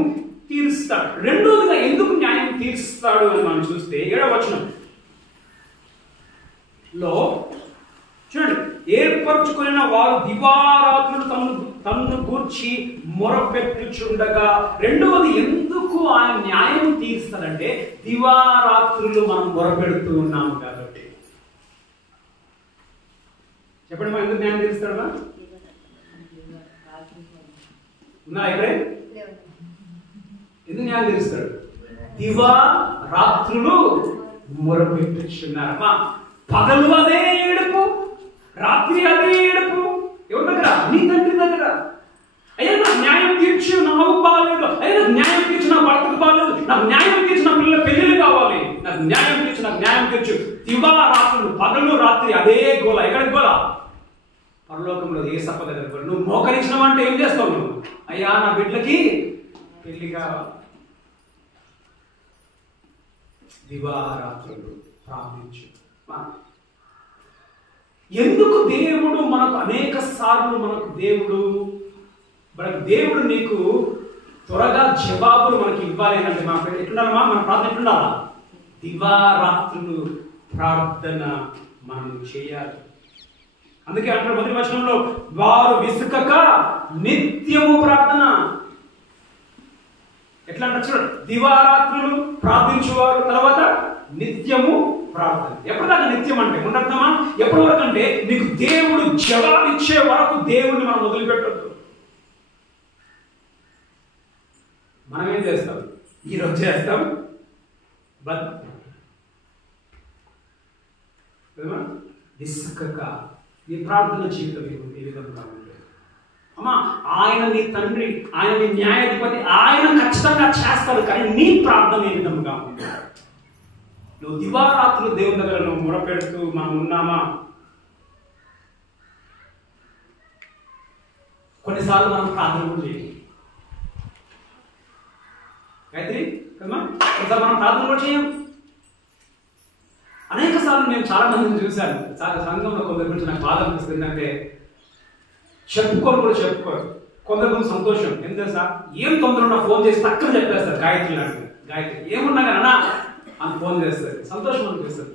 తీరుస్తాడు. రెండోదిగా ఎందుకు న్యాయం తీరుస్తాడు అని మనం చూస్తే 7వ వచనంలో చూడండి, ఏర్పరచుకున్న వారు దివారాత్రులు తమను గూర్చి మొరపెట్టుచుండగా. రెండవది ఎందుకు ఆయన న్యాయం తీరుస్తాడంటే, దివారాత్రులు మనం మొరపెడుతూ ఉన్నాము కాబట్టి. చెప్పండి, మనం ఎందుకు న్యాయం తీరుస్తాడా? ఉన్నారా ఇక్కడే? ఎందుకు న్యాయం తీరుస్తాడు? దివారాత్రులు మొరపెట్టుచున్నారమ్మా. పగలు అదే ఏడుపు, రాత్రి అదే ఏడుపు. ఎవరి దగ్గర? నీ తండ్రి దగ్గర. అయ్యా నాకు న్యాయం తీర్చు, నా అవ్వ బాగాలేదు. అయ్యా నాకు న్యాయం తీర్చు, నా భర్తకు బాగాలేదు. నాకు న్యాయం తీర్చు, నా పిల్లల పెళ్లిళ్ళు కావాలి. నాకు న్యాయం తీర్చు, నాకు న్యాయం తీర్చు. దివారాత్రులు, పగలు రాత్రి అదే గోల. ఎక్కడికి గోల? పరలోకంలో యేసప్ప దగ్గర. నువ్వు మోకరించినావంటే ఏం చేస్తావు నువ్వు? అయ్యా నా బిడ్డలకి పెళ్లి కావాలి. దివారాత్రులు ప్రార్థించు. ఎందుకు దేవుడు మనకు అనేక సార్లు మనకు దేవుడు నీకు త్వరగా జవాబులు మనకి ఇవ్వాలి అంటే మా ఎట్లుండాలమ్మా? మన ప్రార్థన ఎట్లుండాలా? దివారాత్రులు ప్రార్థన మనం చేయాలి. అందుకే అంటారు 1వ వచనంలో, వారు విసుకక నిత్యము ప్రార్థన. ఎట్లా అంటారు చూడండి, దివారాత్రులు ప్రార్థించేవారు, తర్వాత నిత్యము ప్రార్థన. ఎప్పటిదాకా నిత్యం అంటే ఉండద్దామా? ఎప్పటి వరకు అంటే నీకు దేవుడు జవాబిచ్చే వరకు దేవుడిని మనం వదిలిపెట్టద్దు. మనం ఏం చేస్తాం? ఈరోజు చేస్తాం, విసుకగా నీ ప్రార్థన జీవితం ఏ విధంగా ఉంటుంది అమ్మా? ఆయన నీ తండ్రి, ఆయన నీ న్యాయాధిపతి, ఆయన ఖచ్చితంగా చేస్తాడు. కానీ నీ ప్రార్థన ఏ విధంగా ఉంటుంది? నువ్వు దివారాత్రులు దేవుని దగ్గర నువ్వు మొరపెడుతూ మనం ఉన్నామా? కొన్నిసార్లు మనం ప్రార్థన కూడా చేయాలి. గాయత్రి కదమ్మా, కొన్నిసార్లు మనం ప్రార్థన కూడా చేయం. అనేక సార్లు నేను చాలా మందిని చూశాను. చాలా సంఘంలో కొందరి గురించి నాకు బాధ అనిపిస్తుంది. ఏంటంటే చెప్పుకోరు కూడా చెప్పుకోరు. కొందరు కొంచెం సంతోషం ఎంత సార్, ఏం తొందర ఉన్నా ఫోన్ చేసి తక్కువ చెప్పేస్తారు. గాయత్రి లాంటి గాయత్రి ఏమున్నా కానీ అన్నా అని ఫోన్ చేస్తారు, సంతోషం అనిపిస్తుంది.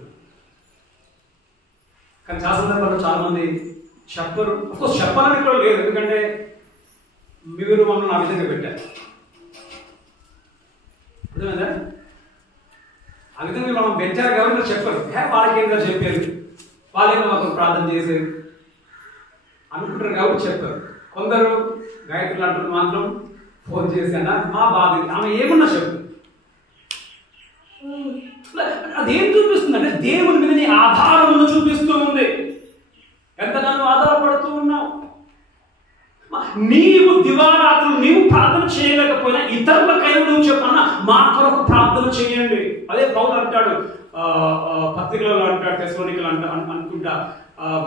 కానీ చాలా సందర్భాల్లో చాలా మంది చెప్పరు. అఫ్కోర్స్ చెప్పాలని కూడా లేదు, ఎందుకంటే మీరు మమ్మల్ని ఆ విధంగా పెట్టారు. అర్థమైందా? ఆ విధంగా మనం పెంచారు కాబట్టి చెప్పరు. వాళ్ళకి ఏంటో చెప్పారు, వాళ్ళేమో మాకు ప్రార్థన చేసేది అనుకుంటారు కాబట్టి చెప్పారు. కొందరు గాయత్రులు అంటారు మాత్రం ఫోన్ చేసి అన్న మా బాధ, ఆమె ఏమన్నా చెప్పు. అదేం చూపిస్తుంది అంటే దేవుని మీద నీ ఆధారమును చూపిస్తూ ఉంది. ఎంతగానో ఆధారపడుతూ ఉన్నావు. నీవు దివారాత్రులు నీవు ప్రార్థన చేయలేకపోయినా ఇతరులకైనా నువ్వు చెప్పన్నా మా కొరకు ప్రార్థన చేయండి. అదే పౌలు అంటాడు పత్రికలలో అంటాడు, తెస్సలోనికలు అనుకుంటా,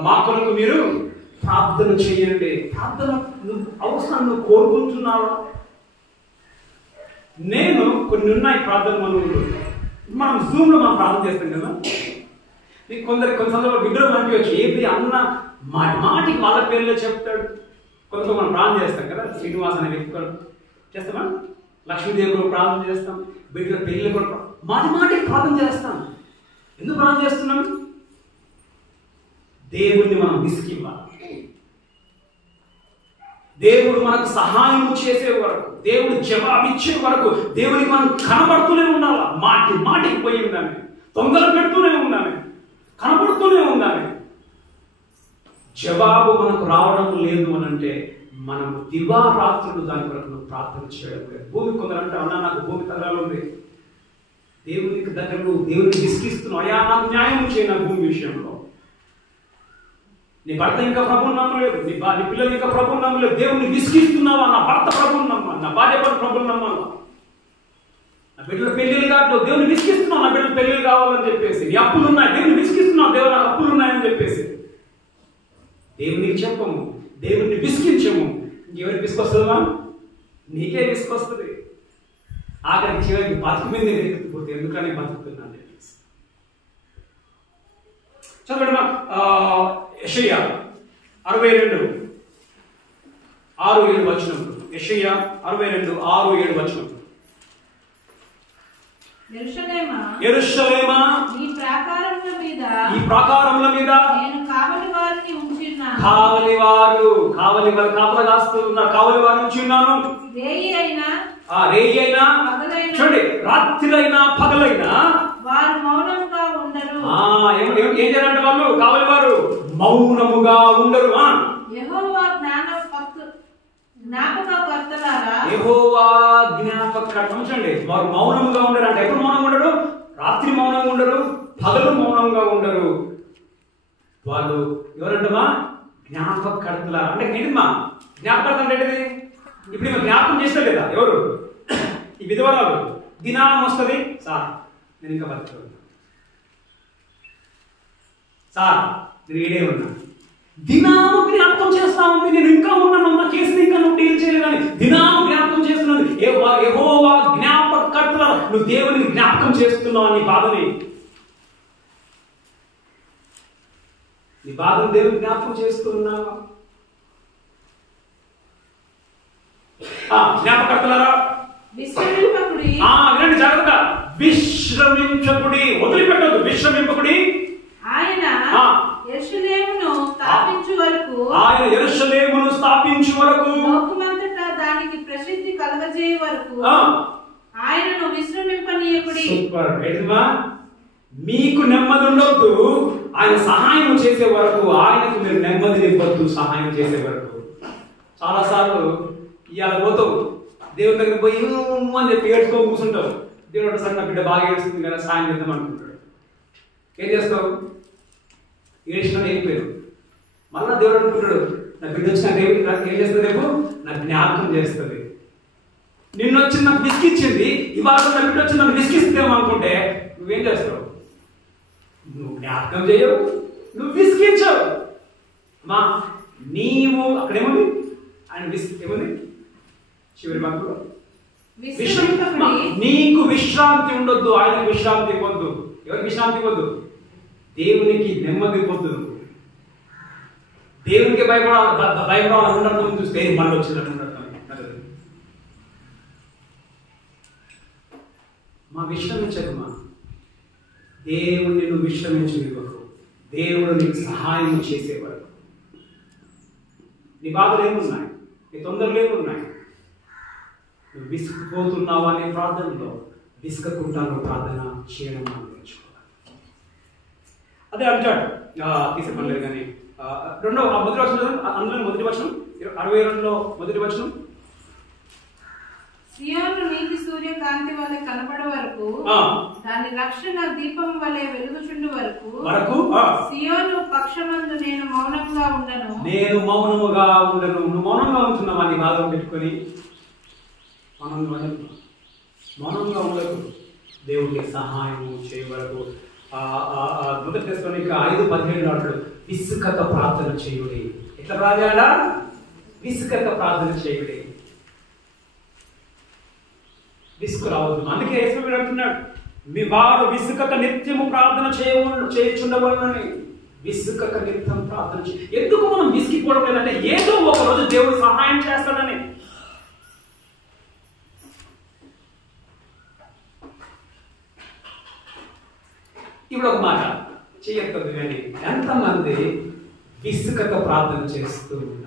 మా కొరకు మీరు ప్రార్థన చేయండి. ప్రార్థన అవసరం నువ్వు కోరుకుంటున్నావా? నేను కొన్ని ఉన్నాయి ప్రార్థన మనం జూమ్ లో మనం ప్రార్థన చేస్తాం కదా. నీకు కొన్ని సందర్భాలు విగ్రహం అనిపించవచ్చు, ఏది అన్న మాటికి వాళ్ళ పేర్లే చెప్తాడు. కొంత మనం ప్రార్థన చేస్తాం కదా, శ్రీనివాస్ అనే వ్యక్తి కూడా చేస్తామా, లక్ష్మీదేవి కూడా ప్రార్థన చేస్తాం, బిడ్డల పెళ్ళి కూడా మాటికి ప్రార్థన చేస్తాం. ఎందుకు ప్రార్థన చేస్తున్నాం? దేవుణ్ణి మనం విసిగివ్వాలి. దేవుడు మనకు సహాయం చేసే వరకు, దేవుడు జవాబిచ్చే వరకు దేవుడికి మనం కనబడుతూనే ఉండాలి. మాటికి పోయి ఉండాలి, తొందర పెడుతూనే ఉండాలి, కనబడుతూనే ఉండాలి. జవాబు మనకు రావడం లేదు అని అంటే మనం దివారాత్రులు దాని కొరకు ప్రార్థన చేయడం లేదు. భూమి కొందరు అంటే అన్నా నాకు భూమి తగలాలి, దేవునికి దగ్గర నువ్వు దేవుని విసిగిస్తున్నావు, అయ్యా నాకు న్యాయం చేయ నా భూమి విషయంలో. నీ భర్త ఇంకా ప్రభువుని నమ్మలేదు, నీ పిల్లలు ఇంకా ప్రభువుని నమ్మలేదు, దేవుని విసిగిస్తున్నావా? నా భర్త ప్రభువుని నమ్మాలి, నా భార్య ప్రభువుని నమ్మాలి, నా బిడ్డల పెళ్లిళ్ళు కావట్లేదు, దేవుని విసిగిస్తున్నావు, నా బిడ్డల పెళ్లిళ్ళు కావాలని చెప్పేసి. నీ అప్పులు ఉన్నాయి, దేవుని విసిగిస్తున్నావు, దేవుడు నాకు అప్పులు ఉన్నాయని చెప్పేసి. దేవునికి చెప్పము, దేవుణ్ణి విసిగించము, ఇంకెవరికి విసుకొస్తుందా? నీకే విసుకొస్తుంది. ఆఖరికి చివరికి బతుకు మీద వెతుకుపోతే ఎందుకని బతుకుతున్నాను చెప్పేసి. చదవడమా యెషయా 62:6-7 వచనం. యెషయా 62:6-7 వచనం. యెరూషలేమా ఈ ప్రాకారముల మీద నేను కావలి వారిని ఉంచున్నాను. కావలి వారు కాపలా కాస్తూ ఉన్నారు. కావలి వారిని ఉంచున్నాను. రేయి అయినా చూడండి, రాత్రిరైనా పగలైనా వారు మౌనంగా ఉండరు. ఏం చేయాలంటే వాళ్ళు కావలి వారు మౌనముగా ఉండరు. యెహోవా జ్ఞాపకర్తలారా, చూడండి, వారు మౌనంగా ఉండరు అంటే ఎప్పుడు మౌనంగా ఉండరు? రాత్రి మౌనంగా ఉండరు, పగలు మౌనంగా ఉండరు. వాళ్ళు ఎవరంటమా? జ్ఞాపకర్తలారా. అంటే ఏంటిమా జ్ఞాపకర్త అంటే ఏంటిది? ఇప్పుడు ఈమె జ్ఞాపకం చేస్తా లేదా? ఎవరు? ఈ విధవరాలు దినానం వస్తుంది, సార్ నేను ఇంకా బతుకుతున్నా, సార్ నేను ఏడే ఉన్నా. దినాము జ్ఞాపకం చేస్తా ఉంది, నేను ఇంకా ఉన్నాను, నా కేసుని ఇంకా నువ్వు డీల్ చేయలేదని దినాము జ్ఞాపకం చేస్తున్నది. యెహోవా జ్ఞాపకర్తలారా, నువ్వు దేవుని జ్ఞాపకం చేస్తున్నావు. నీ బాధని దేవుని జ్ఞాపకం చేస్తున్నావా? జ్ఞాపకర్తలారా విశ్రమింపకుడి, వినండి జాగ్రత్తగా, విశ్రమించకుడి, వదిలిపెట్టదు, విశ్రమింపకుడి. ఆయన యెరూషలేమును స్థాపించు వరకు లోకమంతటా దానికి ప్రసిద్ధి కలగజేయ వరకు ఆయనను విశ్రమింపనీయకుడి. సూపర్. మీకు నెమ్మది ఉండొద్దు, ఆయన సహాయం చేసే వరకు, ఆయనకు మీరు నెమ్మది ఇవ్వద్దు సహాయం చేసే వరకు. చాలా సార్లు ఇవాళ పోతావు, దేవుని దగ్గర పోయి అని చెప్పి ఏడ్చుకో కూర్చుంటావు. దేవుడు ఒకసారి నా బిడ్డ బాగా ఏడుస్తుంది కదా, సాయం చేద్దాం అనుకుంటాడు. ఏం చేస్తావు? ఏడ్చిన వెళ్ళిపోయాడు. మళ్ళా దేవుడు అనుకుంటాడు, నా బిడ్డ వచ్చిన దేవుడు నాకు ఏం చేస్తుంది? రేపు నాకు జ్ఞాపకం చేస్తుంది. నిన్ను వచ్చి నాకు విసికిచ్చింది, ఇవాళ నా బిడ్డ వచ్చి నన్ను విసికిస్తుందేమో అనుకుంటే నువ్వేం చేస్తావు? నువ్వు జ్ఞాపకం చేయవు, నువ్వు విసిగించవు. మా నీవు అక్కడేముంది ఆయన ఏముంది చివరి మాకు నీకు విశ్రాంతి ఉండొద్దు, ఆయనకు విశ్రాంతి ఇవ్వద్దు. ఎవరికి విశ్రాంతి ఇవ్వద్దు? దేవునికి నెమ్మది ఇవ్వద్దు. దేవునికి భయపడాలని ఉండడం చూస్తే మళ్ళీ వచ్చిందని ఉండడం. మా విశ్రమించదు. మా దేవుణ్ణి నువ్వు విశ్రమించే వరకు, దేవుడు నీకు సహాయం చేసే వరకు. నీ బాధలు ఏమున్నాయి, నీ తొందరలు ఏమున్నాయి, నువ్వు విసుకుపోతున్నావు అనే ప్రార్థనలో విసుకకుండా నువ్వు ప్రార్థన చేయడం నేర్చుకోవాలి. అదే అంటాడు తీసుకోలేదు కానీ మొదటి వచనం, అందులో మొదటి వచనం 62లో మొదటి వచనం, సియోను నీతి సూర్యకాంతి వలె కనబడ వరకు, దాని రక్షణ దీపం వలె వెలుగుచుండు వరకు సియోను పక్షమందు నేను మౌనంగా ఉండను. నేను మౌనముగా ఉండను. నువ్వు మౌనంగా ఉంటున్నావా? నీ బాధ పెట్టుకొని మౌనంగా ఉండదు. దేవుడికి సహాయం చేయ వరకు. మొదటి తెస్సలోనిక 5:17 అంటాడు, విసుకక ప్రార్థన చేయుడి. ఎట్లా రాజాడా? విసుకక ప్రార్థన చేయుడి. విసుకు రావద్దు. అందుకే యేసు అంటున్నాడు, మీ వారు విసుకక నిత్యము ప్రార్థన చేయుచుండవలనని. విసుకక నిత్యం ప్రార్థన ఎందుకు మనం విసిగిపోవడం లేదంటే ఏదో ఒక రోజు దేవుడు సహాయం చేస్తాడని. ఇప్పుడు ఒక మాట చేయక్కదు కానీ ఎంతమంది విసుకక ప్రార్థన చేస్తూ ఉన్నారు?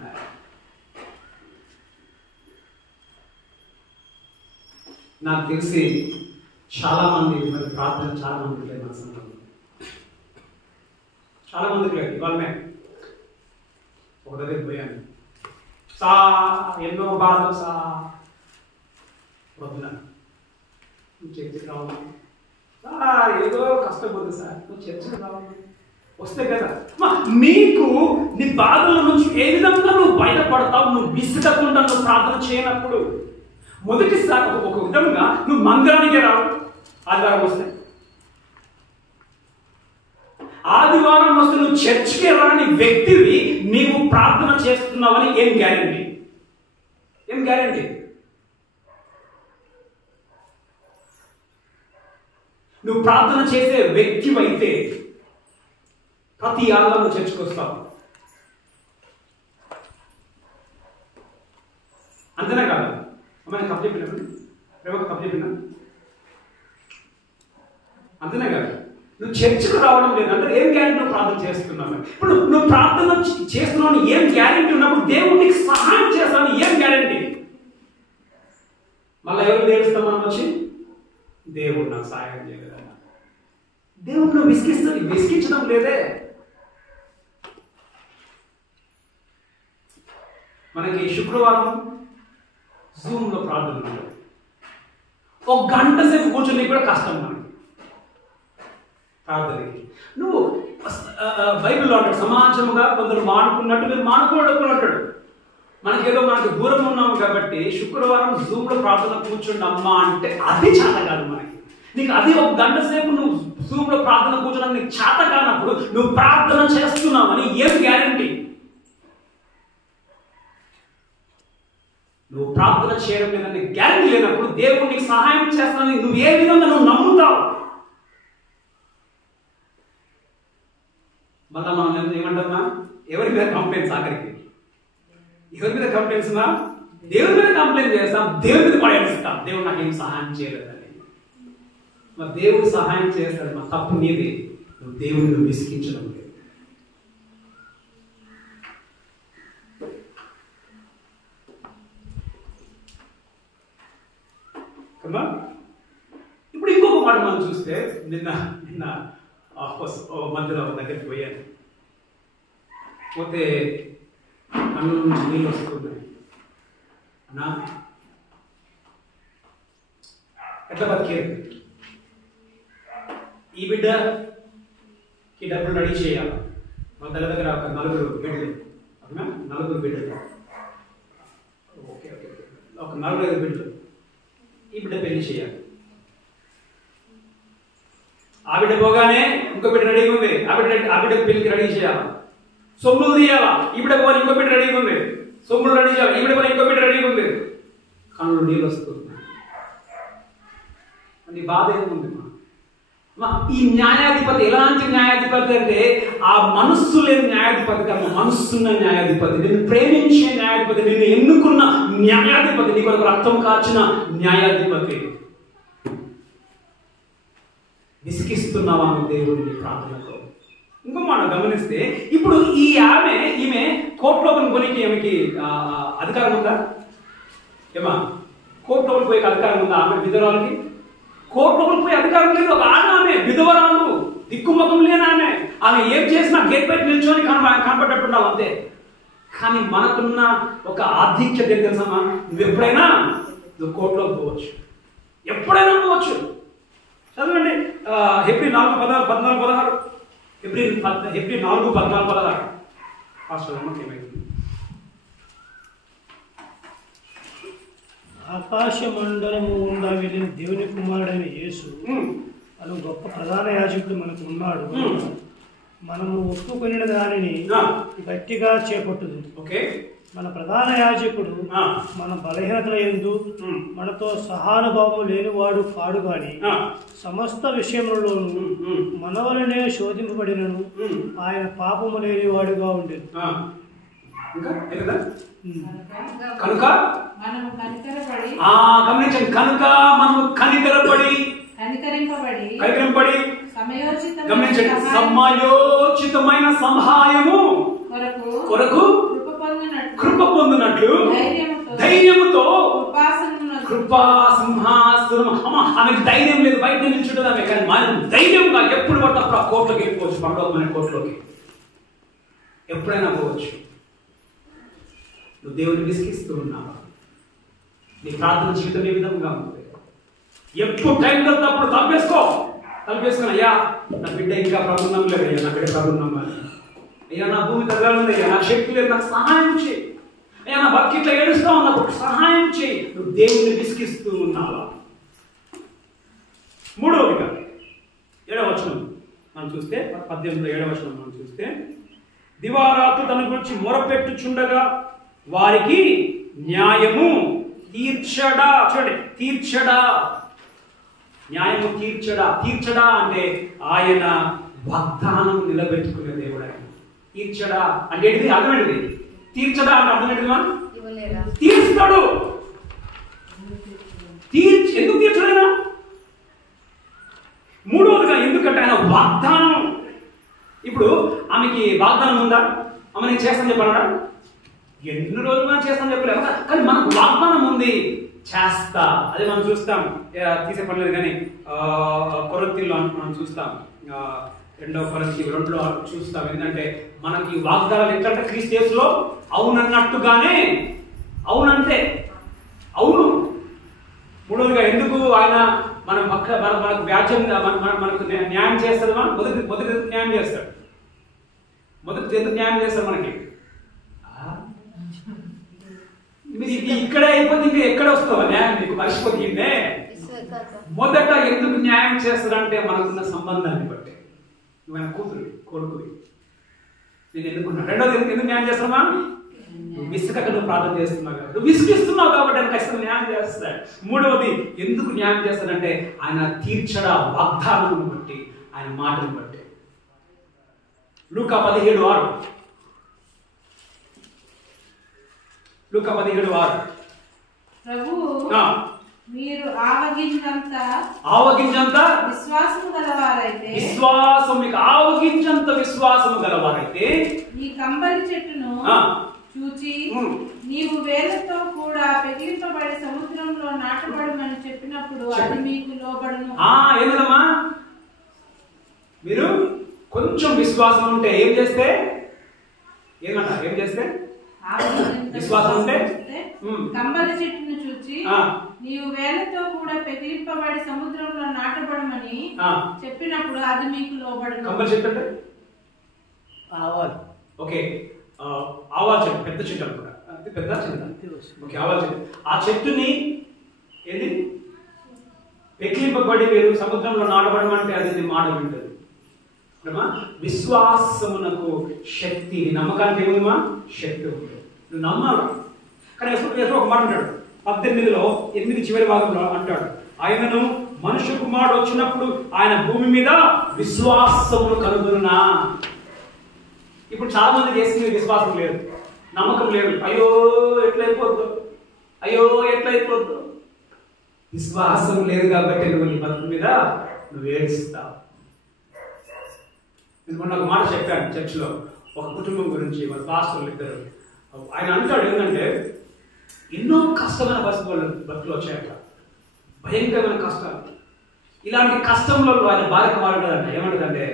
నాకు తెలిసి చాలా మంది మరి ప్రార్థన చాలా మందికి లేదు. మన సంఘంలో చాలా మందికి లేదు. ఇవాళ ఒక దగ్గరికి పోయాను, ఎన్నో బాధలు వద్దునా నువ్వు చర్చకి రావాలి ఏదో కష్టపోతుంది సార్, నువ్వు చర్చకి రావాలి వస్తే కదా. నీకు నీ బాధల నుంచి ఏ విధంగా నువ్వు బయటపడతావు? నువ్వు విసుగకుండా నువ్వు ప్రార్థన చేయనప్పుడు. మొదటిసారి ఒక విధంగా నువ్వు మందిరానికి రావు. ఆదివారం వస్తే ఆదివారం వస్తే నువ్వు చర్చికి రాని వ్యక్తివి నీవు ప్రార్థన చేస్తున్నావని ఏం గ్యారెంటీ? ఏం గ్యారెంటీ? నువ్వు ప్రార్థన చేసే వ్యక్తివైతే ప్రతి ఆదివారం నువ్వు చర్చికి వస్తావు. అంతేనా కాదు? అమ్మాయి తప్పు చెప్పినా రేపు తప్పు చెప్పినా అంతేనా కాదు? నువ్వు చర్చకు రావడం లేదంటే ఏం గ్యారెంటీ నువ్వు ప్రార్థన చేస్తున్నావు? ఇప్పుడు నువ్వు ప్రార్థన చేస్తున్నావు ఏం గ్యారెంటీ ఉన్నప్పుడు దేవుడు నీకు సహాయం చేస్తాను ఏం గ్యారెంటీ? మళ్ళీ ఎవరు నేర్స్తాం మనం వచ్చి దేవుడు నాకు సహాయం చేయలేదా? దేవుడు నువ్వు విసిగించడం లేదే. మనకి శుక్రవారం జూమ్లో ప్రార్థన ఉంటుంది. ఒక గంట సేపు కూర్చొని కూడా కష్టం మనకి ప్రార్థనకి. నువ్వు బైబిల్లో అంటాడు సమాజముగా కొందరు మానుకున్నట్టు మీరు మానుకోవడం అంటాడు. మనకేదో మనకి దూరం ఉన్నాము కాబట్టి శుక్రవారం జూమ్లో ప్రార్థన కూర్చోండి అమ్మా అంటే అది చేత కాదు మనకి. నీకు అది ఒక గంట సేపు నువ్వు జూమ్లో ప్రార్థన కూర్చోడానికి నీకు చేత కానప్పుడు నువ్వు ప్రార్థన చేస్తున్నావని ఏం గ్యారెంటీ? నువ్వు ప్రార్థన చేయడం లేదని గ్యారెంటీ లేనప్పుడు దేవుడు నీకు సహాయం చేస్తానని నువ్వు ఏ విధంగా నువ్వు నమ్ముతావు? మళ్ళా మనం ఏమంటున్నా? ఎవరి మీద కంప్లైంట్స్? ఆఖరికి ఎవరి మీద కంప్లైంట్స్? దేవుడి మీద కంప్లైంట్ చేస్తాం, దేవుడి మీద పడేస్తాం. దేవుడు నాకు ఏం సహాయం చేయలేదని. మరి దేవుడు సహాయం చేస్తాడు. మా తప్పు నీది. నువ్వు దేవుడిని నువ్వు విసిగించడం లేదు. ఇప్పుడు ఇంకొక మాట మనం చూస్తే నిన్న మధ్యలో దగ్గరికి పోయాను. పోతే కన్ను నుంచి నీళ్ళు వస్తున్నాయి. అన్నా ఎట్లా బతికేది? ఈ బిడ్డకి డబ్బులు రెడీ చేయాలి. మా దగ్గర ఒక 4 బిడ్డలు. అవునా? 4 బిడ్డలు. ఓకే ఓకే ఒక 4-5 బిడ్డలు. ఈ బిడ్డ పెళ్లి చేయాలి. ఆ బిడ్డ పోగానే ఇంకో బిడ్డ రెడీగా ఉంది, ఆ బిడ్డ పెళ్లికి రెడీ చేయాలా, సొమ్ములు తీయాలా, ఈ బిడ్డ పోవాలి ఇంకో బిడ్డ రెడీగా ఉంది, సొమ్ములు రెడీ చేయాలి, ఈ బిడ్డ పోవాలి ఇంకో బిడ్డ రెడీగా ఉంది, కళ్ళు నీళ్ళు వస్తుంది. నీ బాధ ఏముంది? ఈ న్యాయాధిపతి ఎలాంటి న్యాయాధిపతి అంటే ఆ మనస్సు లేని న్యాయాధిపతి కాదు, మనస్సున్న న్యాయాధిపతి, నిన్ను ప్రేమించే న్యాయాధిపతి, నిన్ను ఎన్నుకున్న న్యాయాధిపతి, నీ కొరకు రక్తం కాచిన న్యాయాధిపతి. విసిగిస్తున్నావా దేవుడిని ప్రార్థనతో? ఇంకో మాట గమనిస్తే, ఇప్పుడు ఈమె కోర్టులోకి కొనికి ఆమెకి అధికారం ఉందా? ఏమా కోర్టులోకి పోయే అధికారం ఉందా? ఆమె విధవరాలకి కోర్టులోకి పోయే అధికారం లేదు. ఒక ఆమె విధవరాలు, దిక్కుముఖం లేని ఆమె ఏం చేసినా గేట్ బయట నిల్చొని కనపడ్డట్టున్నావు అంతే. కానీ మనకున్న ఒక ఆధిక్యత ఏం తెలుసమ్మా, నువ్వు ఎప్పుడైనా కోర్టులోకి పోవచ్చు, ఎప్పుడైనా పోవచ్చు. చదవండి హెబ్రీ 4:14-16. హెబ్రీ 4:14-16. పాస్టర్ అమ్మకి ఏమైంది? ఆకాశ మండలము ఉండా వెళ్ళిన దేవుని కుమారుడైన యేసు అను గొప్ప ప్రధాన యాజకుడు మనకు ఉన్నాడు. మనము ఒప్పుకొనిన దానిని గట్టిగా చేపట్టుదు. మన ప్రధాన యాజకుడు మన బలహీనతల యందు మనతో సహానుభావం లేనివాడు కాడు గాని సమస్త విషయములలోనూ మన వలనే శోధింపబడినను ఆయన పాపము లేనివాడుగా ఉండేది. కనుక గమనించండి, కనుక మనము కనికరింపబడి గమనించండి, సమయోచితమైన సహాయము కొరకు కృప పొందినట్లు ధైర్యముతో కృపాసింహాసనం. ఆమెకు ధైర్యం లేదు, బయట నిల్చుంటుంది ఆమె, కానీ మనం ధైర్యంగా ఎప్పుడు పట్టప్పుడు ఆ కోర్టులోకి వెళ్ళిపోవచ్చు, పరలోకమైన కోర్టులోకి ఎప్పుడైనా పోవచ్చు. నువ్వు దేవుని విసిగిస్తూ ఉన్నావా? నీ ప్రార్థన జీవితం ఏ విధంగా ఉంది? ఎప్పుడు టైం దొరికినప్పుడు తలపేసుకొని అయ్యా నా బిడ్డ ఇంకా ప్రభుత్వం లేదు, అయ్యా నా బిడ్డ ప్రభుత్వం, అయ్యా నా భూమి తగ్గలుంది, అయ్యా నా శక్తి లేదు, నాకు సహాయం చేయి, అయ్యా నా భక్తి ఇట్లా ఏడుస్తా ఉన్నప్పుడు సహాయం చేయి. నువ్వు దేవుని విసిగిస్తూ ఉన్నావా? మూడవదిగా 7వ వచనం మనం చూస్తే, 18 7వ వచనం మనం చూస్తే, దివారాత్రు తన గురించి మొరపెట్టుచుండగా వారికి న్యాయము తీర్చడా. చూడండి, తీర్చడా, న్యాయము తీర్చడా అంటే ఆయన వాగ్దానం నిలబెట్టుకునే దేవుడు. ఆయన తీర్చడా అంటే ఏంటిది? అర్థమేంటిది? తీర్చడా అంటే అర్థమేంటిది? తీర్చుతాడు. ఎందుకు తీర్చడైనా? మూడవదిగా ఎందుకంటే ఆయన వాగ్దానం. ఇప్పుడు ఆమెకి వాగ్దానం ఉందా? అమ్మ నేను చేస్తాను చెప్పాడా? ఎన్ని రోజులు మనం చేస్తాం చెప్పలేము, కానీ మనకు వాగ్దానం ఉంది, చేస్తా. అదే మనం చూస్తాం, తీసే పర్లేదు కానీ కొరింథీయుల్లో మనం చూస్తాం, 2వ కొరింథీ 2లో చూస్తాం. ఎందుకంటే మనకి వాగ్దానాలు ఎట్లంటే క్రీస్తు యేసులో అవునన్నట్టుగానే, అవునంటే అవును. మూడవదిగా ఎందుకు ఆయన మనకు వ్యాజ్యం మనకు న్యాయం చేస్తాడు? మొదటి న్యాయం చేస్తాడు. ఎందుకు న్యాయం చేస్తాడు మనకి? మీరు ఇది ఇక్కడే అయిపోతే ఇంకా ఎక్కడ వస్తావా న్యాయం? మీకు మర్చిపోతుందే. మొదట ఎందుకు న్యాయం చేస్తాడంటే మనకున్న సంబంధాన్ని బట్టి. నువ్వు ఆయన కూతురు, కొడుకువి, నేను ఎందుకున్నా. రెండోది ఎందుకు న్యాయం చేస్తామా? నువ్వు విసుకక నువ్వు ప్రార్థన చేస్తున్నావు కాబట్టి, నువ్వు విసిగిస్తున్నావు కాబట్టి ఆయన ఖచ్చితంగా న్యాయం చేస్తాడు. మూడవది ఎందుకు న్యాయం చేస్తాడంటే ఆయన తీర్చడా వాగ్దానం బట్టి, ఆయన మాటను బట్టి. లూకా 17:6. లూకా 17:6. ప్రభువు మీరు ఆవగించంత విశ్వాసము గలవారైతే, మీకు ఆవగించంత విశ్వాసము గలవారైతే ఈ కంబలి చెట్టును చూచి నీవు వేలతో కూడా పెగిలింపబడి సముద్రంలో నాటబడమని చెప్పినప్పుడు అది మీకు లోబడును. ఏంటమ్మా? మీరు కొంచెం విశ్వాసం ఉంటే ఏం చేస్తే ఏమంటారు? ఏం చేస్తే విశ్వాసం ఉంటే కంబలి చెట్టును చూచి నీవు వేలతో కూడా పెగిలింపబడి సముద్రంలో నాటబడమని చెప్పినప్పుడు అది మీకు లోబడును. కంబలి చెట్టు అంటే ఆవాలు. ఓకే, ఆవాలు చెట్టు, పెద్ద చెట్టు అనుకుంటా, పెద్ద చెట్టు. ఓకే, ఆవాలు చెట్టు. ఆ చెట్టుని ఏంటి పెకిలింపబడి మీరు సముద్రంలో నాటబడమంటే అది మాట వింటది. విశ్వాసమునకు శక్తి, నమ్మకానికి ఏముందమ్మా? శక్తి ఉంది. నువ్వు నమ్మాలి. కానీ ఒక మాట అంటాడు 18లో 8 చివరి భాగంలో అంటాడు, ఆయనను మనుష్య కుమారుడు వచ్చినప్పుడు ఆయన భూమి మీద విశ్వాసమును కనుగొనునా. ఇప్పుడు చాలా మంది చేసిన విశ్వాసం లేదు, నమ్మకం లేదు. అయ్యో ఎట్లయిపోద్దు, అయ్యో ఎట్లయిపోద్దు. విశ్వాసం లేదు కాబట్టి నువ్వు నీ బతుకు మీద నువ్వు ఏడుస్తావు. నేను ఒక మాట చెప్పాను చర్చిలో, ఒక కుటుంబం గురించి, వాళ్ళ పాస్టర్లు ఇద్దరు. ఆయన అంటాడు ఏంటంటే, ఎన్నో కష్టమైన పరిస్థితులు బతుకులు వచ్చాయట, భయంకరమైన కష్టాలు. ఇలాంటి కష్టంలో ఆయన భార్యకు మాట్లాడంట, ఏమంటుందంటే,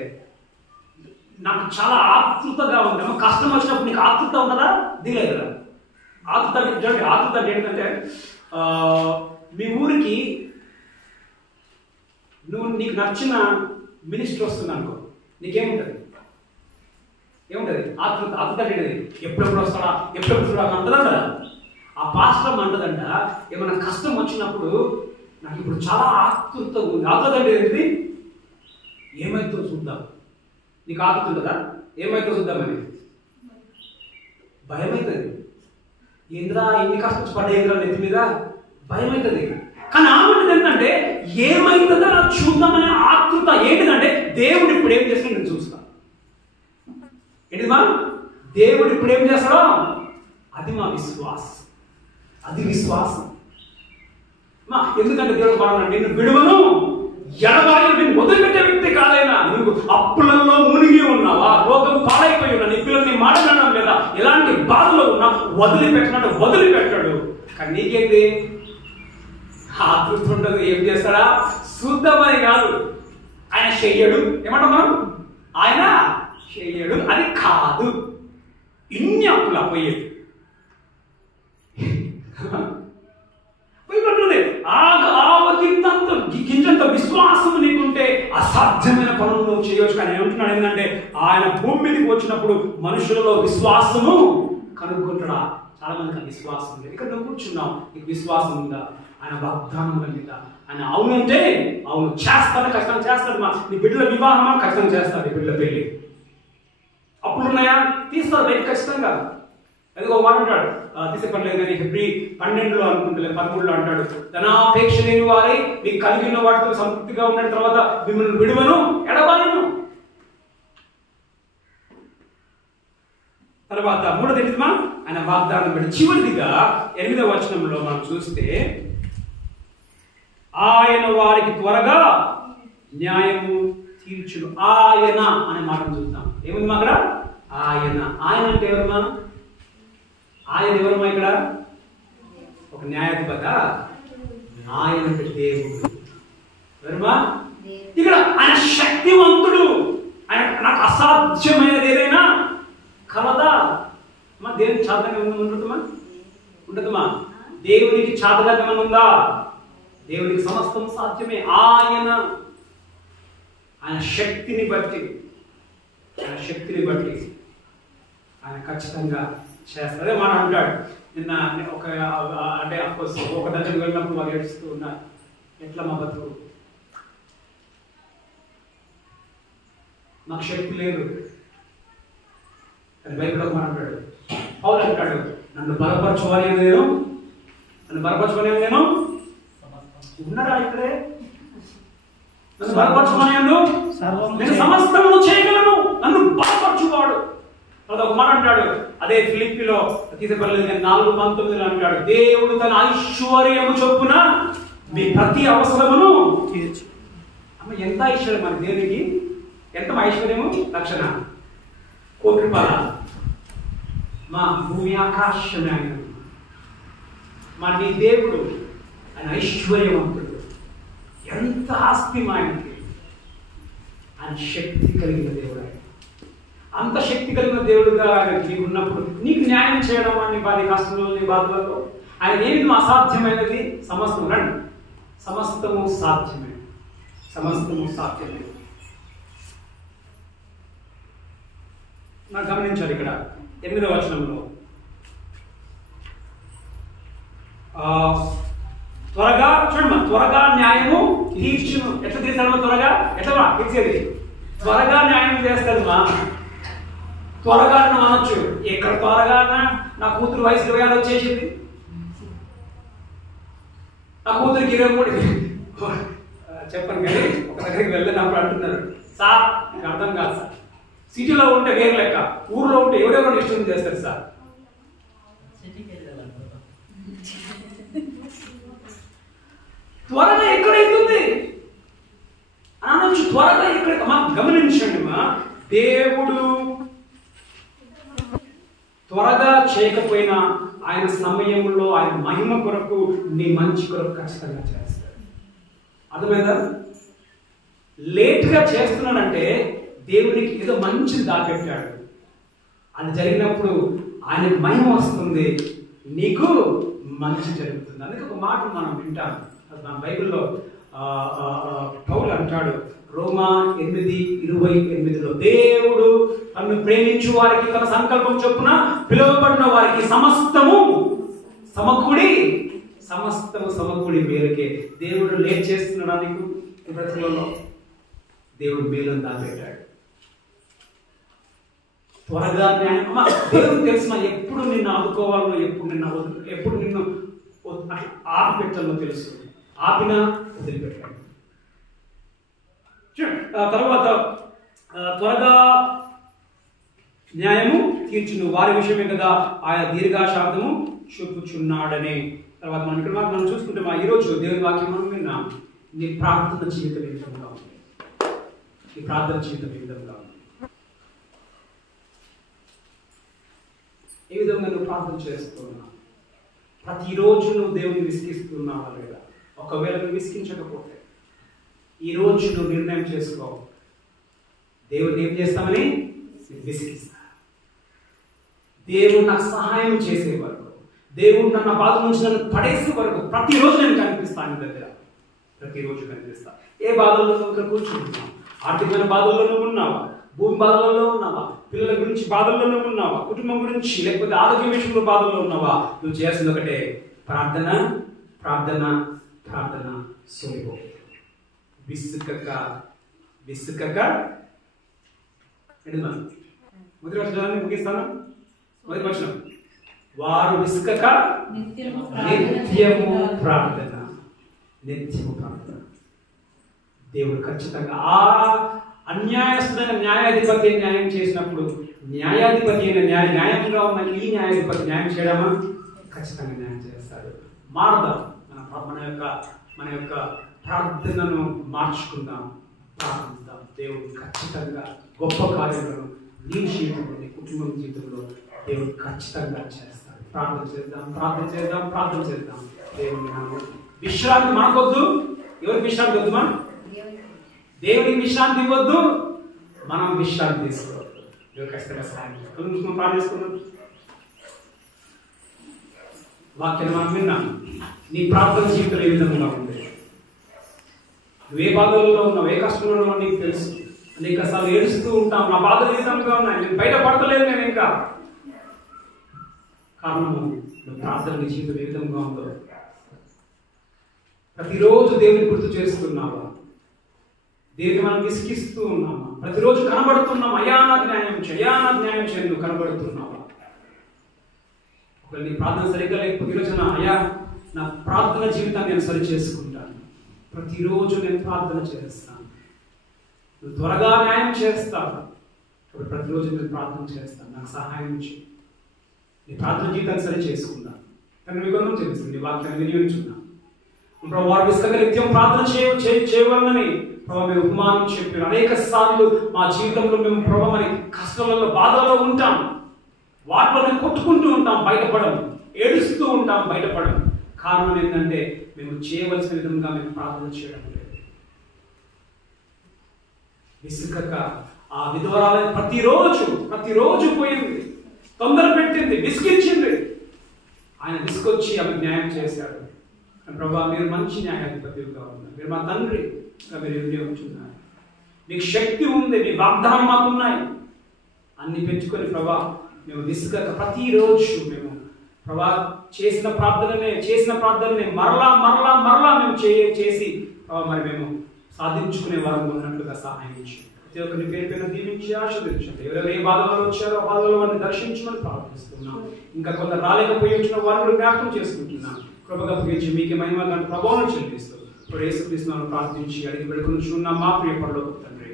నాకు చాలా ఆతృతగా ఉంది. కష్టం వచ్చినప్పుడు నీకు ఆతృత ఉంటుందా? దిగలేదు కదా. ఆతృత ఏంటంటే, మీ ఊరికి నీకు నచ్చిన మినిస్టర్ వస్తుంది అనుకో, నీకేముంటుంది? ఏముంటుంది? ఆతృత ఏంటది? ఎప్పుడెప్పుడు వస్తాడా, ఎప్పుడెప్పుడు చూడాలి అంటదా కదా. ఆ పాస్టర్ అంటదంట, ఏమైనా కష్టం వచ్చినప్పుడు నాకు ఇప్పుడు చాలా ఆతృత ఉంది. ఆతృత అంటే ఏంటిది? ఏమైతే చూద్దాం. నీకు ఆతృత ఉంటుందా? ఏమైతే చూద్దామని భయం అవుతుంది. ఏంద్రా ఇన్ని కష్టం పడ్డా నెత్తి మీద భయం అవుతుంది. కానీ ఆమెది ఏంటంటే, ఏమైతుందో చూద్దామనే ఆతృత. ఏంటిదంటే, దేవుడు ఇప్పుడు ఏం చేస్తాడో నేను చూస్తాను. ఏంటిది దేవుడు ఇప్పుడు ఏం చేస్తాడో అది మా విశ్వాసం. అది విశ్వాసం. ఎందుకంటే దేవుడు బాగున్నాడు, నిన్ను విడువను ఎడబాయి నేను వదిలిపెట్టే వ్యక్తి కాదైనా. నువ్వు అప్పులలో మునిగి ఉన్నావా, రోగం పాడైపోయి ఉన్నా, నీ పిల్లల్ని మాట్లాడడం లేదా, ఎలాంటి బాధలో ఉన్నా వదిలిపెట్టినట్టు వదిలిపెట్టాడు. కానీ నీకేంటి ఆతృత ఉండదు. ఏం చేస్తాడా? శుద్ధమని కాదు, ఆయన చెయ్యడు. ఏమంటాం మనం? ఆయన చెయ్యడు అది కాదు. ఇన్ని అప్పులా పోయేది గింజంత విశ్వాసం నీకుంటే అసాధ్యమైన పనులు నువ్వు చేయవచ్చు. కానీ ఏమంటున్నాడు ఏంటంటే, ఆయన భూమి మీదకి వచ్చినప్పుడు మనుషులలో విశ్వాసము కనుక్కుంటాడా. చాలా మందికి ఆ విశ్వాసం లేదు. ఇక్కడ నువ్వు కూర్చున్నావు, నీకు విశ్వాసం ఉందా? ఆయన వాగ్దానముల మీద ఆయన అవునంటే అవును చేస్తాడు, ఖచ్చితంగా చేస్తాడు. నీ బిడ్డల వివాహమా? ఖచ్చితంగా చేస్తాడు. నీ బిడ్డల పెళ్లి అప్పుడున్నాయా? తీస్తాడు రేపు ఖచ్చితంగా. అది ఒక మాట అంటాడు, తీసే పర్లేదు కానీ ఫిబ్రవరి 12లో అనుకుంటలేదు 13లో అంటాడు, ధనాపేక్ష లేని వారే మీకు కలిగిన వాటితో సంతృప్తిగా ఉన్న తర్వాత మిమ్మల్ని విడువను ఎడబాలను. తర్వాత మూడోది ఏంటిదిమా? ఆయన వాగ్దానం పెట్టి చివరిదిగా 8వ వచనంలో మనం చూస్తే, ఆయన వారికి త్వరగా న్యాయము తీర్చును. ఆయన అనే మాటను చూద్దాం. ఏముంది అక్కడ? ఆయన. ఆయన అంటే ఎవరమ్మా? ఆయన ఎవరమ్మా? ఇక్కడ ఒక న్యాయాధిపత. ఆయన అంటే దేవుడు. ఎవరమ్మా? ఇక్కడ ఆయన శక్తివంతుడు. ఆయన నాకు అసాధ్యమైనది ఏదైనా కలదా? మా దేవునికి చాతగా ఉండదమ్మా? ఉండదమ్మా? దేవునికి చాతగా ఏమైనా ఉందా? దేవునికి సమస్తం సాధ్యమే. ఆయన శక్తిని బట్టి ఆయన ఖచ్చితంగా చేస్తారు. అదే మాట అంటాడు. నిన్న ఒక అంటే అఫ్కోర్స్ ఒక దగ్గరికి వెళ్ళినప్పుడు వాళ్ళు ఏడుస్తూ ఉన్నారు, ఎట్లా మా బతుకు, నాకు శక్తి లేదు. అని బైబిల్ ఒక మాట అంటాడు, పౌలు అంటాడు, నన్ను బలపరచుకోవాలి నేను ఉన్నారా ఇక్కడే? నన్ను బలపరచుకోని నేను సమస్తము చేయగలను, నన్ను బలపరచుకోవాడు. ఒక మాట అంటాడు, అదే ఫిలిప్పీలో తీసేపర్లేదు 4:19 అంటాడు, దేవుడు తన ఐశ్వర్యము చొప్పున మీ ప్రతి అవసరమును తీర్చు. అమ్మ ఎంత ఐశ్వర్యం మన దేవునికి! ఎంత ఐశ్వర్యము! 1,00,000 రూపాయల మా భూమి ఆకాశమే ఆయన. మా నీ దేవుడు ఆయన ఐశ్వర్యవంతుడు. ఎంత ఆస్తి మా ఆయనకి! ఆయన శక్తి కలిగిన దేవుడు. ఆయన అంత శక్తి కలిగిన దేవుడుగా ఆయన నీకు ఉన్నప్పుడు నీకు న్యాయం చేయడం నీ బాధ కష్టంలో నీ బాధలతో ఆయన ఏమి అసాధ్యమైనది? సమస్తము రండి, సమస్తము సాధ్యమే. నాకు గమనించాలి ఇక్కడ 8వ వచనంలో త్వరగా చూడమ్మా, త్వరగా న్యాయము తీర్చును. ఎట్లా తీర్చాడమ్మా? త్వరగా ఎట్లా తీర్చేది? త్వరగా న్యాయం చేస్తాడు మా. త్వరగా అనొచ్చు, ఎక్కడ త్వరగా నా కూతురు వయసు 26 వచ్చేసింది, నా కూతురికి 23. చెప్పను కానీ ఒక దగ్గరికి వెళ్ళినప్పుడు అంటున్నారు, సార్ నాకు అర్థం కాదు సార్, సిటీలో ఉంటే వేరు లెక్క, ఊర్లో ఉంటే ఎవరెవరు ఇష్టం చేస్తారు సార్. త్వరగా ఎక్కడైతుంది అనొచ్చు, త్వరగా ఎక్కడ. మా గమనించండి మా, దేవుడు త్వరగా చేయకపోయినా ఆయన సమయంలో ఆయన మహిమ కొరకు నీ మంచి కొరకు ఖచ్చితంగా చేస్తాడు. అర్థమైందా? లేట్గా చేస్తున్నాడంటే దేవునికి ఏదో మంచిది దాపెట్టాడు. అది జరిగినప్పుడు ఆయన మహిమ వస్తుంది, నీకు మంచి జరుగుతుంది. అందుకే ఒక మాట మనం వింటాం, మన బైబిల్లో పౌలు అంటాడు రోమా 8:28, దేవుడు తనను ప్రేమించు వారికి తన సంకల్పం చొప్పున పిలువబడిన వారికి సమస్తము సమకూడి మేలుకే. దేవుడు లేట్ చేస్తున్నాడా నీకు బ్రతుకులలో? దేవుడు మేలును దాపెట్టాడు. త్వరగా న్యాయం దేవుడు తెలిసిన ఎప్పుడు నిన్ను ఆదుకోవాలో, ఎప్పుడు నిన్ను ఆపిపెట్టాలో తెలుసు. ఆపినా వదిలిపెట్టాడు. తర్వాత త్వరగా న్యాయము తీర్చును వారి విషయమే కదా ఆయన దీర్ఘశాంతము చూపుచున్నాడని. తర్వాత మనం చూసుకుంటే ఈరోజు దేవుని వాక్యం మనం విన్నాం. నీ ప్రార్థన జీవితం ఏ విధంగా ఉంది? నీ ప్రార్థన జీవితం ఏ విధంగా ఉంది? ఏ విధంగా నువ్వు ప్రార్థన చేస్తున్నావు? ప్రతిరోజు నువ్వు దేవుని విసిగిస్తున్నావా లేదా? ఒకవేళ నువ్వు విసిగించకపోతే ఈరోజు నువ్వు నిర్ణయం చేసుకో, దేవుడిని ఏం చేస్తామని విసిగిస్తా. దేవుడు నాకు సహాయం చేసే వరకు, దేవుడు నన్ను బాధ నుంచి నన్ను పడేసే వరకు ప్రతిరోజు నేను కనిపిస్తాను దగ్గర, ప్రతిరోజు కనిపిస్తా. ఏ బాధల్లో నువ్వు ఇక్కడ కూర్చుంటున్నావు? ఆర్థికమైన బాధల్లో నువ్వు ఉన్నావా? భూమి బాధల్లో ఉన్నావా? పిల్లల గురించి బాధల్లో నువ్వు ఉన్నావా? కుటుంబం గురించి లేకపోతే ఆరోగ్య విషయంలో బాధల్లో ఉన్నావా? నువ్వు చేస్తుంది ఒకటే, ప్రార్థన ప్రార్థన ప్రార్థన. సోలిపో విసుకక మొదటి వచనాన్ని ముగిస్తాను. మొదటి వచనం, వారు విసుకక నిత్యము ప్రార్థన. దేవుడు ఖచ్చితంగా ఆ అన్యాయస్తుడైన న్యాయాధిపతి న్యాయం చేసినప్పుడు, న్యాయాధిపతి అయిన న్యాయంగా ఉన్న ఈ న్యాయాధిపతి న్యాయం చేయడమా? ఖచ్చితంగా న్యాయం చేస్తాడు. మారుదాం, మన యొక్క ప్రార్థనను మార్చుకుందాం, ప్రార్థిద్దాం. దేవుడు ఖచ్చితంగా గొప్ప కార్యాలను నీ జీవితంలో, నీ కుటుంబం జీవితంలో దేవుడు ఖచ్చితంగా చేస్తాడు. ప్రార్థన చేద్దాం. దేవుని విశ్రాంతి మనకొద్దు. ఎవరికి విశ్రాంతి వద్దు? దేవునికి విశ్రాంతి ఇవ్వద్దు, మనం విశ్రాంతి తీసుకోవద్దు. దేవుడు ఖచ్చితంగా సహాయం చేస్తాడు. ప్రార్థిస్తున్నాం. వాక్యాన్ని మనం విన్నాం. నీ ప్రార్థన జీవితం ఏ విధంగా ఉంది? నువ్వు ఏ బాధల్లో ఉన్నావు, ఏ కష్టంలో ఉన్నావు నీకు తెలుసు. అనేకసార్లు ఏడుస్తూ ఉంటాం, నా బాధలు ఏ విధంగా ఉన్నాయి, నేను బయటపడతలేదు, నేను ఇంకా. కారణము నువ్వు ప్రార్థన నీ జీవితం ఏ విధంగా ఉందో. ప్రతిరోజు దేవుని గుర్తు చేస్తున్నావా? దేవుని మనం విసిగిస్తూ ఉన్నామా? ప్రతిరోజు కనబడుతున్నాం, అయ్యా నాకు న్యాయం చేయ నువ్వు కనబడుతున్నావా? ఒకవేళ నీ ప్రార్థన సరిగ్గా లేకపోతే ఈరోజున అయ్యా నా ప్రార్థన జీవితాన్ని నేను సరి చేసుకుంటాను, ప్రతిరోజు నేను ప్రార్థన చేస్తాను, నువ్వు త్వరగా న్యాయం చేస్తావు కాబట్టి ప్రతిరోజు నేను ప్రార్థన చేస్తాను, నాకు సహాయం చేయి. నీ ప్రార్థన జీవితాన్ని సరి చేసుకుంటాను. కానీ మీకు అందరం తెలుస్తుంది, నీ వాక్యాన్ని వినియోగించుకున్నాను. ప్రభు వారు విసుక నిత్యం ప్రార్థన చేయవలనని ప్రభు మేము ఉపమానం చెప్పారు. అనేక సార్లు మా జీవితంలో మేము ప్రభు మరి కష్టాలలో బాధల్లో ఉంటాం, వాటిలో కొట్టుకుంటూ ఉంటాం, బయటపడం, ఏడుస్తూ ఉంటాం, బయటపడం. కారణం ఏంటంటే మేము చేయవలసిన విధంగా మేము ప్రార్థన చేయడం లేదు. విసుకక ఆ విధవరాలని ప్రతిరోజు పోయింది, తొందర పెట్టింది, విసిగించింది. ఆయన విసుకొచ్చి ఆమె న్యాయం చేశాడు. ప్రభా మీరు మంచి న్యాయాధిపతిగా ఉన్నారు, మీరు మా తండ్రిగా మీరు వినియోగించున్నారు, మీకు శక్తి ఉంది, మీ వాగ్దానం మాకు ఉన్నాయి. అన్ని పెంచుకొని ప్రభా మేము విసుగక ప్రతిరోజు మేము ప్రభా చేసిన ప్రార్థననే మరలా మేము చేసి ప్రభా మరి మేము సాధించుకునే వారు ఉన్నట్లుగా సహాయం చేయండి. ప్రతి ఒక్కరిని పేరు పైన దీవించి ఆశీర్వదించండి. ఎవరెవరు ఏ బాధలు వచ్చారో ఆ బాధలు వారిని దర్శించమని ప్రార్థిస్తున్నాం. ఇంకా కొంత రాలేకపోయి వచ్చిన వారిని జ్ఞాపకం చేసుకుంటున్నాం. కృపగా అప్పగించి మీకే మహిమ గంట ప్రభావం చెల్లిస్తూ ఇప్పుడు యేసుక్రీస్తును ప్రార్థించి అడిగి పెడుకుని మా ప్రియ పరలోకపు తండ్రి.